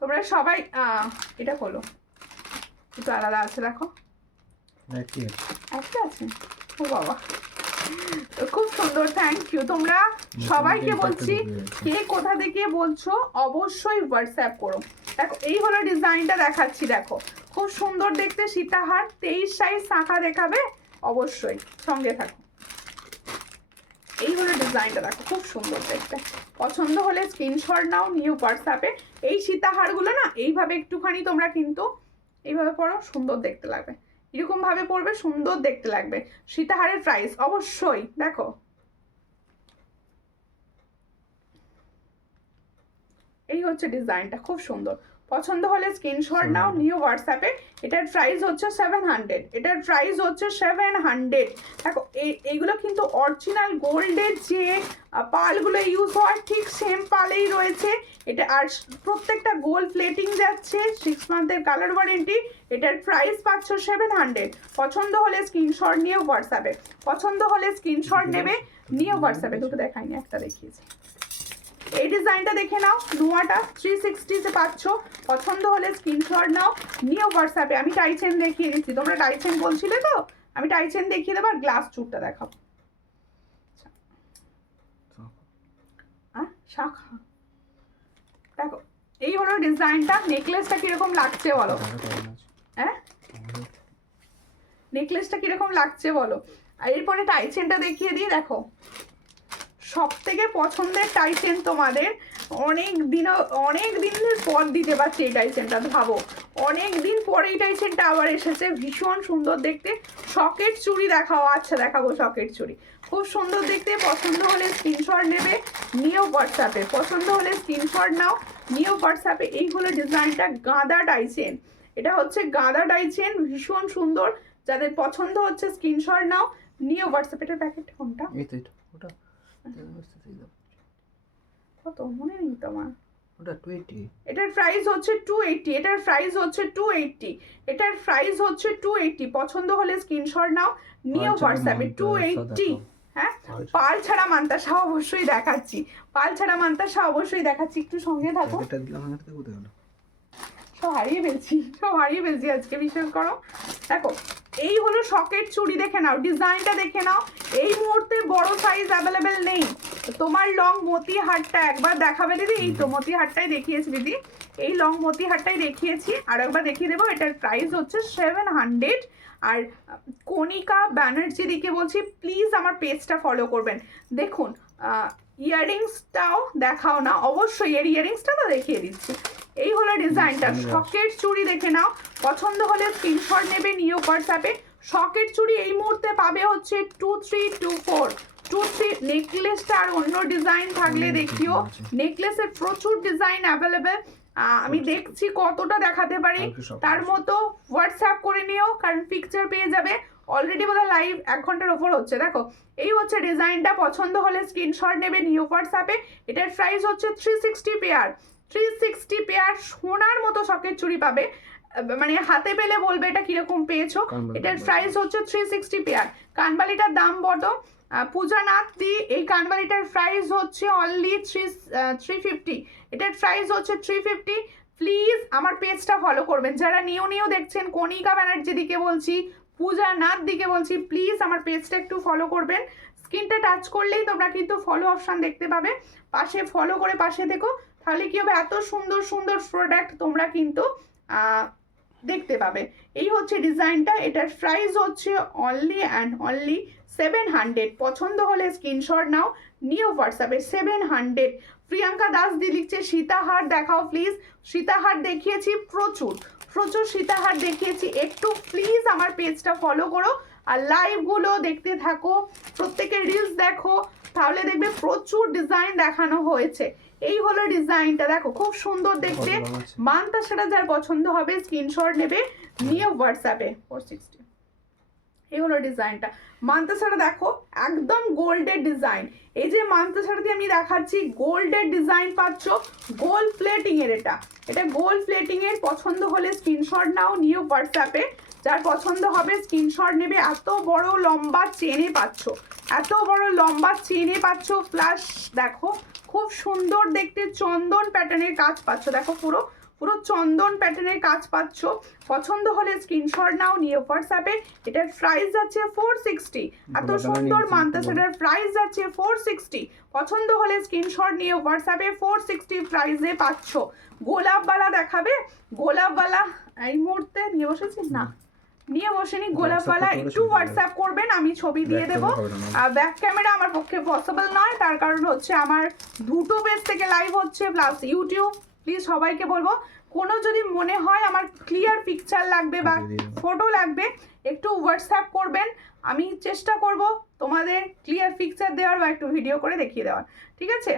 তোমরা সবাই এটা খোলো, একটু আলাদা আছে দেখো, একটা আছে। ও বাবা খুব সুন্দর, থ্যাংক ইউ। তোমরা সবাইকে বলছি কে কোথা থেকে বলছো অবশ্যই হোয়াটসঅ্যাপ করো। দেখো এই হলো ডিজাইনটা দেখাচ্ছি, দেখো খুব সুন্দর দেখতে সীতাহার। 23 সাইজ শাখা দেখাবে, অবশ্যই সঙ্গে থাকো। এই হলো ডিজাইনটা, দেখো খুব সুন্দর দেখতে। পছন্দ হলে স্ক্রিনশট নাও, নিও হোয়াটসঅ্যাপে। এই সীতাহারগুলো না এইভাবে একটুখানি তোমরা কিন্তু এইভাবে পরো, সুন্দর দেখতে লাগবে। এরকম ভাবে পরবে, সুন্দর দেখতে লাগবে। সীতাহারের প্রাইস অবশ্যই দেখো, এই হচ্ছে ডিজাইনটা, খুব সুন্দর। পছন্দ হলে স্ক্রিনশট নাও, নিও হোয়াটসঅ্যাপে। এটার প্রাইস হচ্ছে 700, এটার প্রাইস হচ্ছে 700। দেখো এইগুলো কিন্তু অরিজিনাল গোল্ডের যে পালগুলো ইউজ হয় ঠিক সেম পালেই রয়েছে এটা। আর প্রত্যেকটা গোল্ড প্লেটিং যাচ্ছে, 6 মান্থের কালার ওয়ারেন্টি। এটার প্রাইস পাচ্ছ 700। পছন্দ হলে স্ক্রিনশট নিয়ে হোয়াটসঅ্যাপে, পছন্দ হলে স্ক্রিনশট নেবে, নিয়ে হোয়াটসঅ্যাপে। দুটো দেখাইনি, একটা দেখিয়েছি। এই ডিজাইনটা দেখে নাও, নোয়াটা 360 পাচ্ছ। পছন্দ হলে স্ক্রিনশট নাও, নিয়ে হোয়াটসঅ্যাপে। আমি টাইচেন দেখিয়ে দিচ্ছি, তোমরা টাইচেন বলছিলে তো, আমি টাইচেন দেখিয়ে দেবো। আর গ্লাস চুরটা দেখাবো। শাখা দেখো, এই হলো ডিজাইনটা। নেকলেসটা কিরকম লাগছে বলো? হ্যাঁ নেকলেসটা কিরকম লাগছে বলো? আর এরপরে টাইচেনটা দেখিয়ে দিই। দেখো সব থেকে পছন্দের টাইচেন তোমাদের, অনেক দিনের পর দিতে পারছি এই টাইচেনটা। ভাবো অনেক দিন পরে এই টাইচেনটা আবার এসেছে, ভীষণ সুন্দর দেখতে। সকেট চুড়ি দেখাও। আচ্ছা দেখাবো সকেট চুড়ি, খুব সুন্দর দেখতে। পছন্দ হলে স্ক্রিনশট নেবে, নিও হোয়াটসঅ্যাপে। পছন্দ হলে স্ক্রিনশট নাও, নিও হোয়াটসঅ্যাপে। এই হলো ডিজাইনটা, গাঁদা টাইচেন। এটা হচ্ছে গাঁদা টাইচেন, ভীষণ সুন্দর। যাদের পছন্দ হচ্ছে স্ক্রিনশট নাও, নিও হোয়াটসঅ্যাপে। এটার প্যাকেট কোনটা? কত মনে নেই তোমার? ওটা 20। এটার প্রাইস হচ্ছে 280, এটার প্রাইস হচ্ছে 280, এটার প্রাইস হচ্ছে 280। পছন্দ হলে স্ক্রিনশট নাও, নিও হোয়াটসঅ্যাপে। 280। হ্যাঁ পাল ছাড়া মান্তাসা অবশ্যই দেখাচ্ছি, পাল ছাড়া মান্তাসা অবশ্যই দেখাচ্ছি। একটু সঙ্গে থাকো। সব হারিয়ে ফেলছি আজকে, বিশ্বাস করো। দেখো এই হলো সকেট চুড়ি, দেখে নাও ডিজাইনটা, দেখে নাও। এই মুহূর্তে বড় সাইজ অ্যাভেলেবেল নেই। তোমার লং মতি হারটা একবার দেখাবে দিদি? এই তো মতি হারটাই দেখিয়েছি দিদি, এই লং মতি হারটাই দেখিয়েছি। আর একবার দেখিয়ে দেবো। এটার প্রাইস হচ্ছে 700। আর কণিকা ব্যানার্জি দিকে বলছি প্লিজ আমার পেজটা ফলো করবেন। দেখুন ইয়াররিংসটাও দেখাও না, অবশ্যই এর ইয়াররিংসটা তো দেখিয়ে দিচ্ছি। এই হলো ডিজাইনটা, সকেট চুড়ি দেখে নাও। পছন্দ হলে স্ক্রিনশট নেবে, নিও হোয়াটসঅ্যাপে। সকেট চুড়ি এই মুহূর্তে পাবে হচ্ছে 2324। 23 নেকলেসটা আর অন্য ডিজাইন থাকলে দেখিও। নেকলেসের প্রচুর ডিজাইন অ্যাভেলেবেল। আমি দেখছি কতটা দেখাতে পারি, তার মতো হোয়াটসঅ্যাপ করে নিও, কারণ পিকচার পেয়ে যাবে। অলরেডি বোধহয় লাইভ 1 ঘন্টার ওপর হচ্ছে। দেখো এই হচ্ছে ডিজাইনটা, পছন্দ হলে স্ক্রিনশট নেবে, নিও হোয়াটসঅ্যাপে। এটার প্রাইস হচ্ছে 360 পেয়ার। 360 পেয়ার সোনার মতো সকেট চুড়ি পাবে, মানে হাতে পেলে বলবে এটা কিরকম পেয়েছো। এটার প্রাইস হচ্ছে 360 পেয়ার। কানবালিটার দাম বড়। পূজা নাথদি, এই কানবালিটার প্রাইস হচ্ছে অনলি 350। এটার প্রাইস হচ্ছে 350। প্লিজ আমার পেজটা ফলো করবেন। যারা নিউ দেখছেন, কণিকা ব্যানার্জি দিকে বলছি, পূজা নাথ দিকে বলছি, প্লিজ আমার পেজটা একটু ফলো করবেন। স্ক্রিনটা টাচ করলেই তোমরা কিন্তু ফলো অপশান দেখতে পাবে, পাশে ফলো করে পাশে দেখো। তাহলে কি হবে, এত সুন্দর সুন্দর প্রোডাক্ট তোমরা কিন্তু দেখতে পাবে। এই হচ্ছে ডিজাইনটা, এটার প্রাইস হচ্ছে অনলি অ্যান্ড অনলি 700। পছন্দ হলে স্ক্রিনশট নাও, নিও হোয়াটসঅ্যাপে 700। প্রিয়াঙ্কা দাস দি লিখছে সীতাহার দেখাও প্লিজ। সীতাহার দেখিয়েছি প্রচুর প্রচুর সীতাহার দেখিয়েছি, একটু প্লিজ আমার পেজটা ফলো করো আর লাইভগুলো দেখতে থাকো, প্রত্যেকের রিলস দেখো, তাহলে দেখবে প্রচুর ডিজাইন দেখানো হয়েছে। এই হলো ডিজাইনটা, দেখো খুব সুন্দর দেখতে। মানতা সেটা যার পছন্দ হবে স্ক্রিনশট নেবে, নিয়ে হোয়াটসঅ্যাপে 460। এই হলো ডিজাইনটা। মানতা সেটা দেখো একদম গোল্ডের ডিজাইন। এই যে মানতা সেটা দিয়ে আমি দেখাচ্ছি গোল্ডের ডিজাইন পাচ্ছ, গোল্ড প্লেটিং এর। এটা গোল্ড প্লেটিং এর। পছন্দ হলে স্ক্রিনশট নাও, নিয়ে হোয়াটসঅ্যাপে যার পছন্দ হবে স্ক্রিনশট নেবে। এত বড় লম্বা চেনে পাচ্ছ, এত বড় লম্বা চেনে পাচ্ছ, প্লাস দেখো খুব সুন্দর দেখতে চন্দন প্যাটার্নের কাজ পাচ্ছ, দেখো পুরো পুরো চন্দন প্যাটার্নের কাজ পাচ্ছ। পছন্দ হলে স্ক্রিনশট নাও, নিয়ে হোয়াটসঅ্যাপে। এটার প্রাইস যাচ্ছে 460। এত সুন্দর মানতা সেটার প্রাইস যাচ্ছে 460। পছন্দ হলে স্ক্রিনশট নিয়ে হোয়াটসঅ্যাপে 460 প্রাইসে পাচ্ছ। গোলাপওয়ালা দেখাবে? গোলাপওয়ালা এই মুহূর্তে নিয়ে বসেছি না, নিয়ে বসেনি। গোলাপওয়ালা একটু হোয়াটসঅ্যাপ করবেন, আমি ছবি দিয়ে দেবো। ব্যাক ক্যামেরা আমার পক্ষে পসিবল নয়, তার কারণ হচ্ছে আমার দুটো পেজ থেকে লাইভ হচ্ছে প্লাস ইউটিউব। প্লিজ সবাইকে বলবো, কোনো যদি মনে হয় আমার ক্লিয়ার পিকচার লাগবে বা ফটো লাগবে, একটু হোয়াটসঅ্যাপ করবেন, আমি চেষ্টা করব তোমাদের ক্লিয়ার পিকচার দেওয়ার বা একটু ভিডিও করে দেখিয়ে দেওয়ার, ঠিক আছে?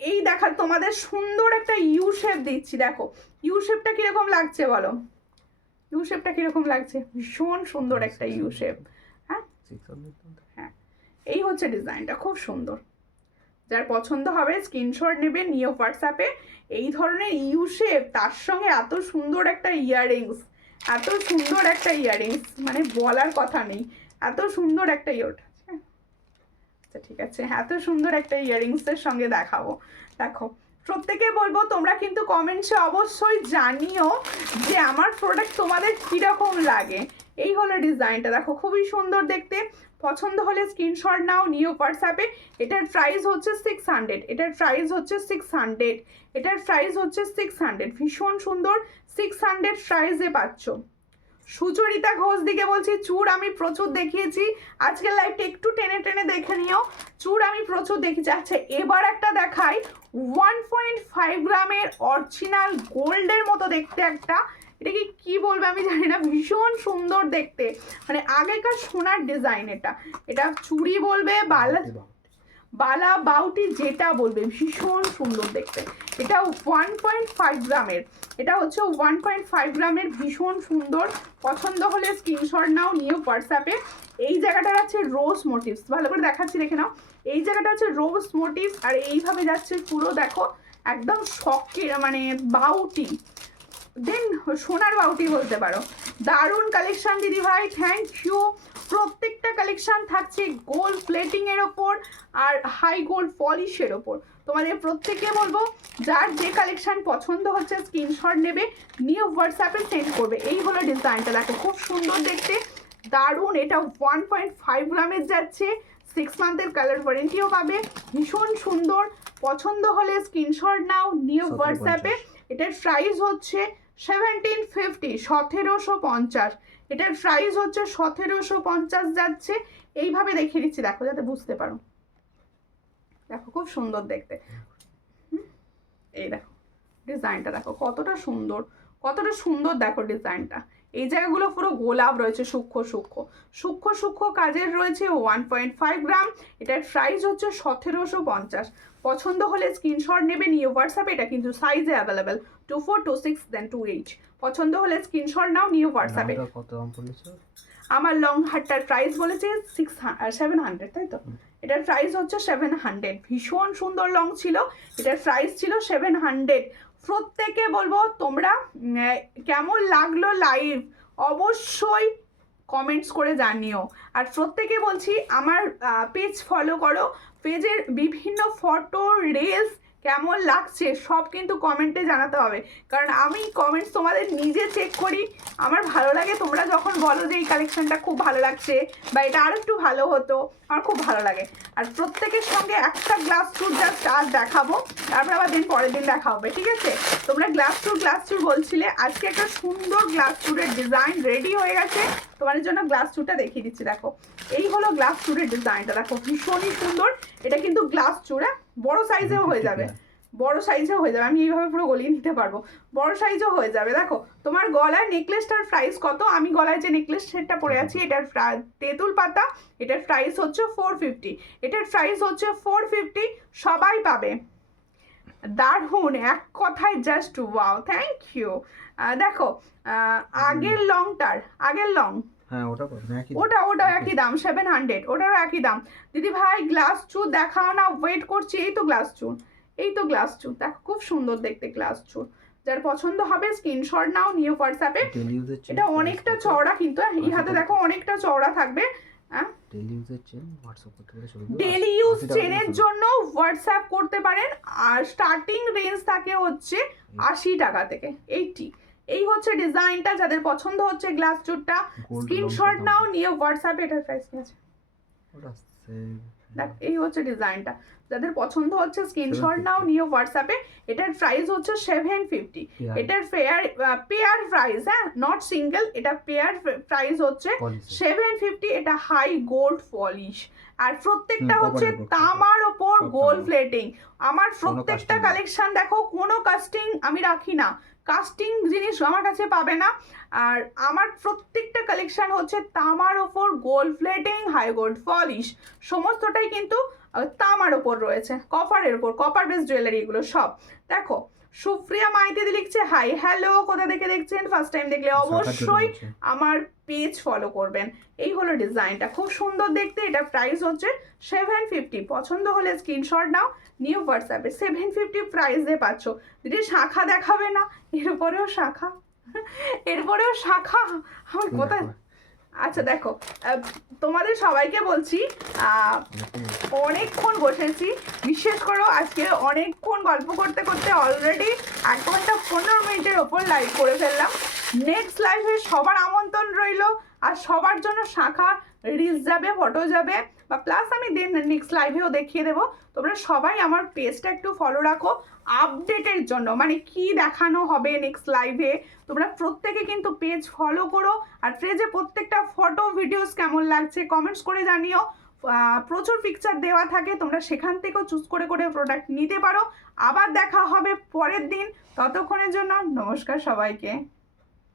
এই দেখা তোমাদের সুন্দর একটা ইউ শেপ দিচ্ছি, দেখো ইউ শেপটা কিরকম লাগছে বলো? ইউ শেপটা কিরকম লাগছে? ভীষণ সুন্দর একটা ইউ শেপ। হ্যাঁ হ্যাঁ, এই হচ্ছে ডিজাইনটা, খুব সুন্দর। যার পছন্দ হবে স্ক্রিনশট নেবে, নিয়ে হোয়াটসঅ্যাপে। এই ধরনের ইউ শেপ, তার সঙ্গে এত সুন্দর একটা ইয়াররিংস, এত সুন্দর একটা ইয়াররিংস, মানে বলার কথা নেই, এত সুন্দর একটা আচ্ছা ঠিক আছে, এত সুন্দর একটা ইয়াররিংসের সঙ্গে দেখাবো। দেখো প্রত্যেকে বলবো তোমরা কিন্তু কমেন্টসে অবশ্যই জানিও যে আমার প্রোডাক্ট তোমাদের কীরকম লাগে। এই হলো ডিজাইনটা, দেখো খুবই সুন্দর দেখতে। পছন্দ হলে স্ক্রিনশট নাও, নিয়ে হোয়াটসঅ্যাপে। এটার প্রাইস হচ্ছে 600। এটার প্রাইস হচ্ছে 600। এটার প্রাইস হচ্ছে 600। ভীষণ সুন্দর 600 প্রাইসে পাচ্ছ। সুচরিতা ঘোষ দিকে বলছি, চূড় আমি প্রচুর দেখিয়েছি, আজকের লাইভটা একটু টেনে টেনে দেখে নিও। চূড় আমি প্রচুর দেখেছি। আচ্ছা এবার একটা দেখাই 1.5 গ্রামের অরিজিনাল গোল্ডের মতো দেখতে একটা, এটাকে কি বলবে আমি জানি না, ভীষণ সুন্দর দেখতে, মানে আগেকার সোনার ডিজাইন। এটা চুড়ি বলবে, বালা বাউটি যেটা বলবে, ভীষণ সুন্দর দেখতে। এটা 1.5 গ্রামের, এটা হচ্ছে 1.5 গ্রামের, ভীষণ সুন্দর। পছন্দ হলে স্ক্রিনশট নাও, নিয়ে হোয়াটসঅ্যাপে। এই জায়গাটা আছে রোজ মোটিভস, ভালো করে দেখাচ্ছি দেখে নাও। এই জায়গাটা আছে রোজ মোটিভ, আর এইভাবে যাচ্ছে পুরো, দেখো একদম শখের মানে বাউটি, দেন সোনার বাউটি বলতে পারো। দারুণ কালেকশন দিদি ভাই, থ্যাংক ইউ। প্রত্যেকটা কালেকশন থাকছে গোল্ড প্লেটিং এর ওপর আর হাই গোল্ড পলিশের ওপর। তোমাদের প্রত্যেককে বলবো যার যে কালেকশন পছন্দ হচ্ছে স্ক্রিনশট নেবে, নিয়ে হোয়াটসঅ্যাপে সেন্ড করবে। এই হলো ডিজাইনটা, দেখো খুব সুন্দর দেখতে, দারুণ। এটা 1.5 গ্রামের যাচ্ছে, 6 মান্থের কালার ওয়ারেন্টিও পাবে, ভীষণ সুন্দর। পছন্দ হলে স্ক্রিনশট নাও, নিয়ে হোয়াটসঅ্যাপে। এটার প্রাইস হচ্ছে 1750, 1750। এটার প্রাইস হচ্ছে 1750 যাচ্ছে। এইভাবে দেখিয়ে দিচ্ছি দেখো, যাতে বুঝতে পারো। দেখো খুব সুন্দর দেখতে। এই দেখো ডিজাইনটা, দেখো কতটা সুন্দর, কতটা সুন্দর দেখো ডিজাইনটা। এই জায়গাগুলো পুরো গোলাপ রয়েছে, সূক্ষ্ম সূক্ষ্ম সূক্ষ্ম সূক্ষ্ম কাজের রয়েছে। 1.5 গ্রাম, এটার প্রাইস হচ্ছে 1750। পছন্দ হলে স্ক্রিনশট নেবে, নিয়ে হোয়াটসঅ্যাপে। এটা কিন্তু সাইজে অ্যাভেলেবেল 24, 26 দেন 28। পছন্দ হলে স্ক্রিনশট নাও, নিয়ে হোয়াটসঅ্যাপে। আমার লং হারটার প্রাইস বলেছে 700, তাই তো? এটার প্রাইস হচ্ছে 700। ভীষণ সুন্দর লং ছিল, এটার প্রাইস ছিল 700। প্রত্যেকে বলবো তোমরা কেমন লাগলো লাইভ অবশ্যই কমেন্টস করে জানিও। আর প্রত্যেকে বলছি আমার পেজ ফলো করো, পেজের বিভিন্ন ফটো রিলস কেমন লাগছে সব কিন্তু কমেন্টে জানাতে হবে, কারণ আমি কমেন্টস তোমাদের নিজে চেক করি। আমার ভালো লাগে তোমরা যখন বলো যে এই কালেকশনটা খুব ভালো লাগছে বা এটা আরও একটু ভালো হতো, আমার খুব ভালো লাগে। আর প্রত্যেকের সঙ্গে একটা গ্লাস ট্যুর জাস্ট আজ দেখাবো, তারপর আবার পরের দিন দেখা হবে, ঠিক আছে? তোমরা গ্লাস ট্যুর বলছিলে, আজকে একটা সুন্দর গ্লাস ট্যুরের ডিজাইন রেডি হয়ে গেছে। তোমাদের জন্য গ্লাস ট্যুরটা দেখিয়ে দিচ্ছি। দেখো এই হলো গ্লাস ট্যুরের ডিজাইনটা, দেখো ভীষণই সুন্দর। এটা কিন্তু গ্লাস ট্যুর, বড় সাইজেও হয়ে যাবে, বড় সাইজেও হয়ে যাবে। আমি এইভাবে পুরো গলিয়ে নিতে পারবো, বড় সাইজও হয়ে যাবে। দেখো তোমার গলায় নেকলেসটার প্রাইস কত? আমি গলায় যে নেকলেস সেটটা পরে আছি এটার তেঁতুল পাতা, এটার প্রাইস হচ্ছে 450। এটার প্রাইস হচ্ছে 450, সবাই পাবে। দারুণ, এক কথায় জাস্ট ওয়াও, থ্যাংক ইউ। দেখো আগের লং হ্যাঁ ওটা পাবেন একই ওটা একই দাম 700, ওটারও একই দাম। দিদি ভাই গ্লাস চুর দেখাও না, ওয়েট করছি। এই তো গ্লাস চুর, দেখো খুব সুন্দর দেখতে গ্লাস চুর। যার পছন্দ হবে স্ক্রিনশট নাও, নিয়ে হোয়াটসঅ্যাপে। এটা অনেকটা চওড়া কিন্তু, এই হাতে দেখো অনেকটা চওড়া থাকবে। ডেলি ইউজ চেনের জন্য হোয়াটসঅ্যাপ করতে পারেন। আর স্টার্টিং রেঞ্জ থাকে হচ্ছে 80 টাকা থেকে 80। এই হচ্ছে ডিজাইনটা, যাদের পছন্দ হচ্ছে গ্লাস চুরটা স্ক্রিনশট নাও, নিয়ে হোয়াটসঅ্যাপে। এটার প্রাইস কি আছে দেখ, এই হচ্ছে ডিজাইনটা, যাদের পছন্দ হচ্ছে স্ক্রিনশট নাও, নিয়ে হোয়াটসঅ্যাপে। এটার প্রাইস হচ্ছে 750। এটার পেয়ার প্রাইস, হ্যাঁ নট সিঙ্গেল, এটা পেয়ার প্রাইস হচ্ছে 750। এটা হাই গোল্ড পলিশ, আর প্রত্যেকটা হচ্ছে তামার ওপর গোল্ড প্লেটিং। আমার প্রত্যেকটা কালেকশন দেখো কোনো কাস্টিং আমি রাখি না, কাস্টিং জিনিস আমার কাছে পাবে না। আর আমার প্রত্যেকটা কালেকশন হচ্ছে তামার ওপর gold plating, high gold polish, সমস্তটাই কিন্তু তামার ওপর রয়েছে, কপারের ওপর, কপার বেস জুয়েলারি এগুলো সব। দেখো সুপ্রিয়া মাইতিদি লিখছে হাই হ্যালো, কোথা থেকে দেখছেন? ফার্স্ট টাইম দেখলে অবশ্যই আমার পেজ ফলো করবেন। এই হলো ডিজাইনটা, খুব সুন্দর দেখতে। এটা প্রাইস হচ্ছে 750। পছন্দ হলে স্ক্রিনশট নাও, নিউ হোয়াটসঅ্যাপে। 750 প্রাইসে পাচ্ছ। দিদি শাখা দেখাবে না? এরপরেও শাখা আমার কোথায়? আচ্ছা দেখো, তোমাদের সবাইকে বলছি অনেকক্ষণ বসেছি, বিশেষ করে আজকে অনেকক্ষণ গল্প করতে করতে অলরেডি 1 ঘন্টা 15 মিনিটের ওপর লাইভ করে ফেললাম। নেক্সট লাইভে সবার আমন্ত্রণ রইল, আর সবার জন্য শাখা রিলস যাবে, ফটো যাবে, বা প্লাস আমি নেক্সট লাইভেও দেখিয়ে দেবো। তোমরা সবাই আমার পেজটা একটু ফলো রাখো আপডেটের জন্য, মানে কি দেখানো হবে নেক্সট লাইভে। তোমরা প্রত্যেকে কিন্তু পেজ ফলো করো, আর পেজে প্রত্যেকটা ফটো ভিডিওস কেমন লাগছে কমেন্টস করে জানিও। প্রচুর পিকচার দেওয়া থাকে, তোমরা সেখান থেকেও চুজ করে প্রোডাক্ট নিতে পারো। আবার দেখা হবে পরের দিন, ততক্ষণের জন্য নমস্কার সবাইকে।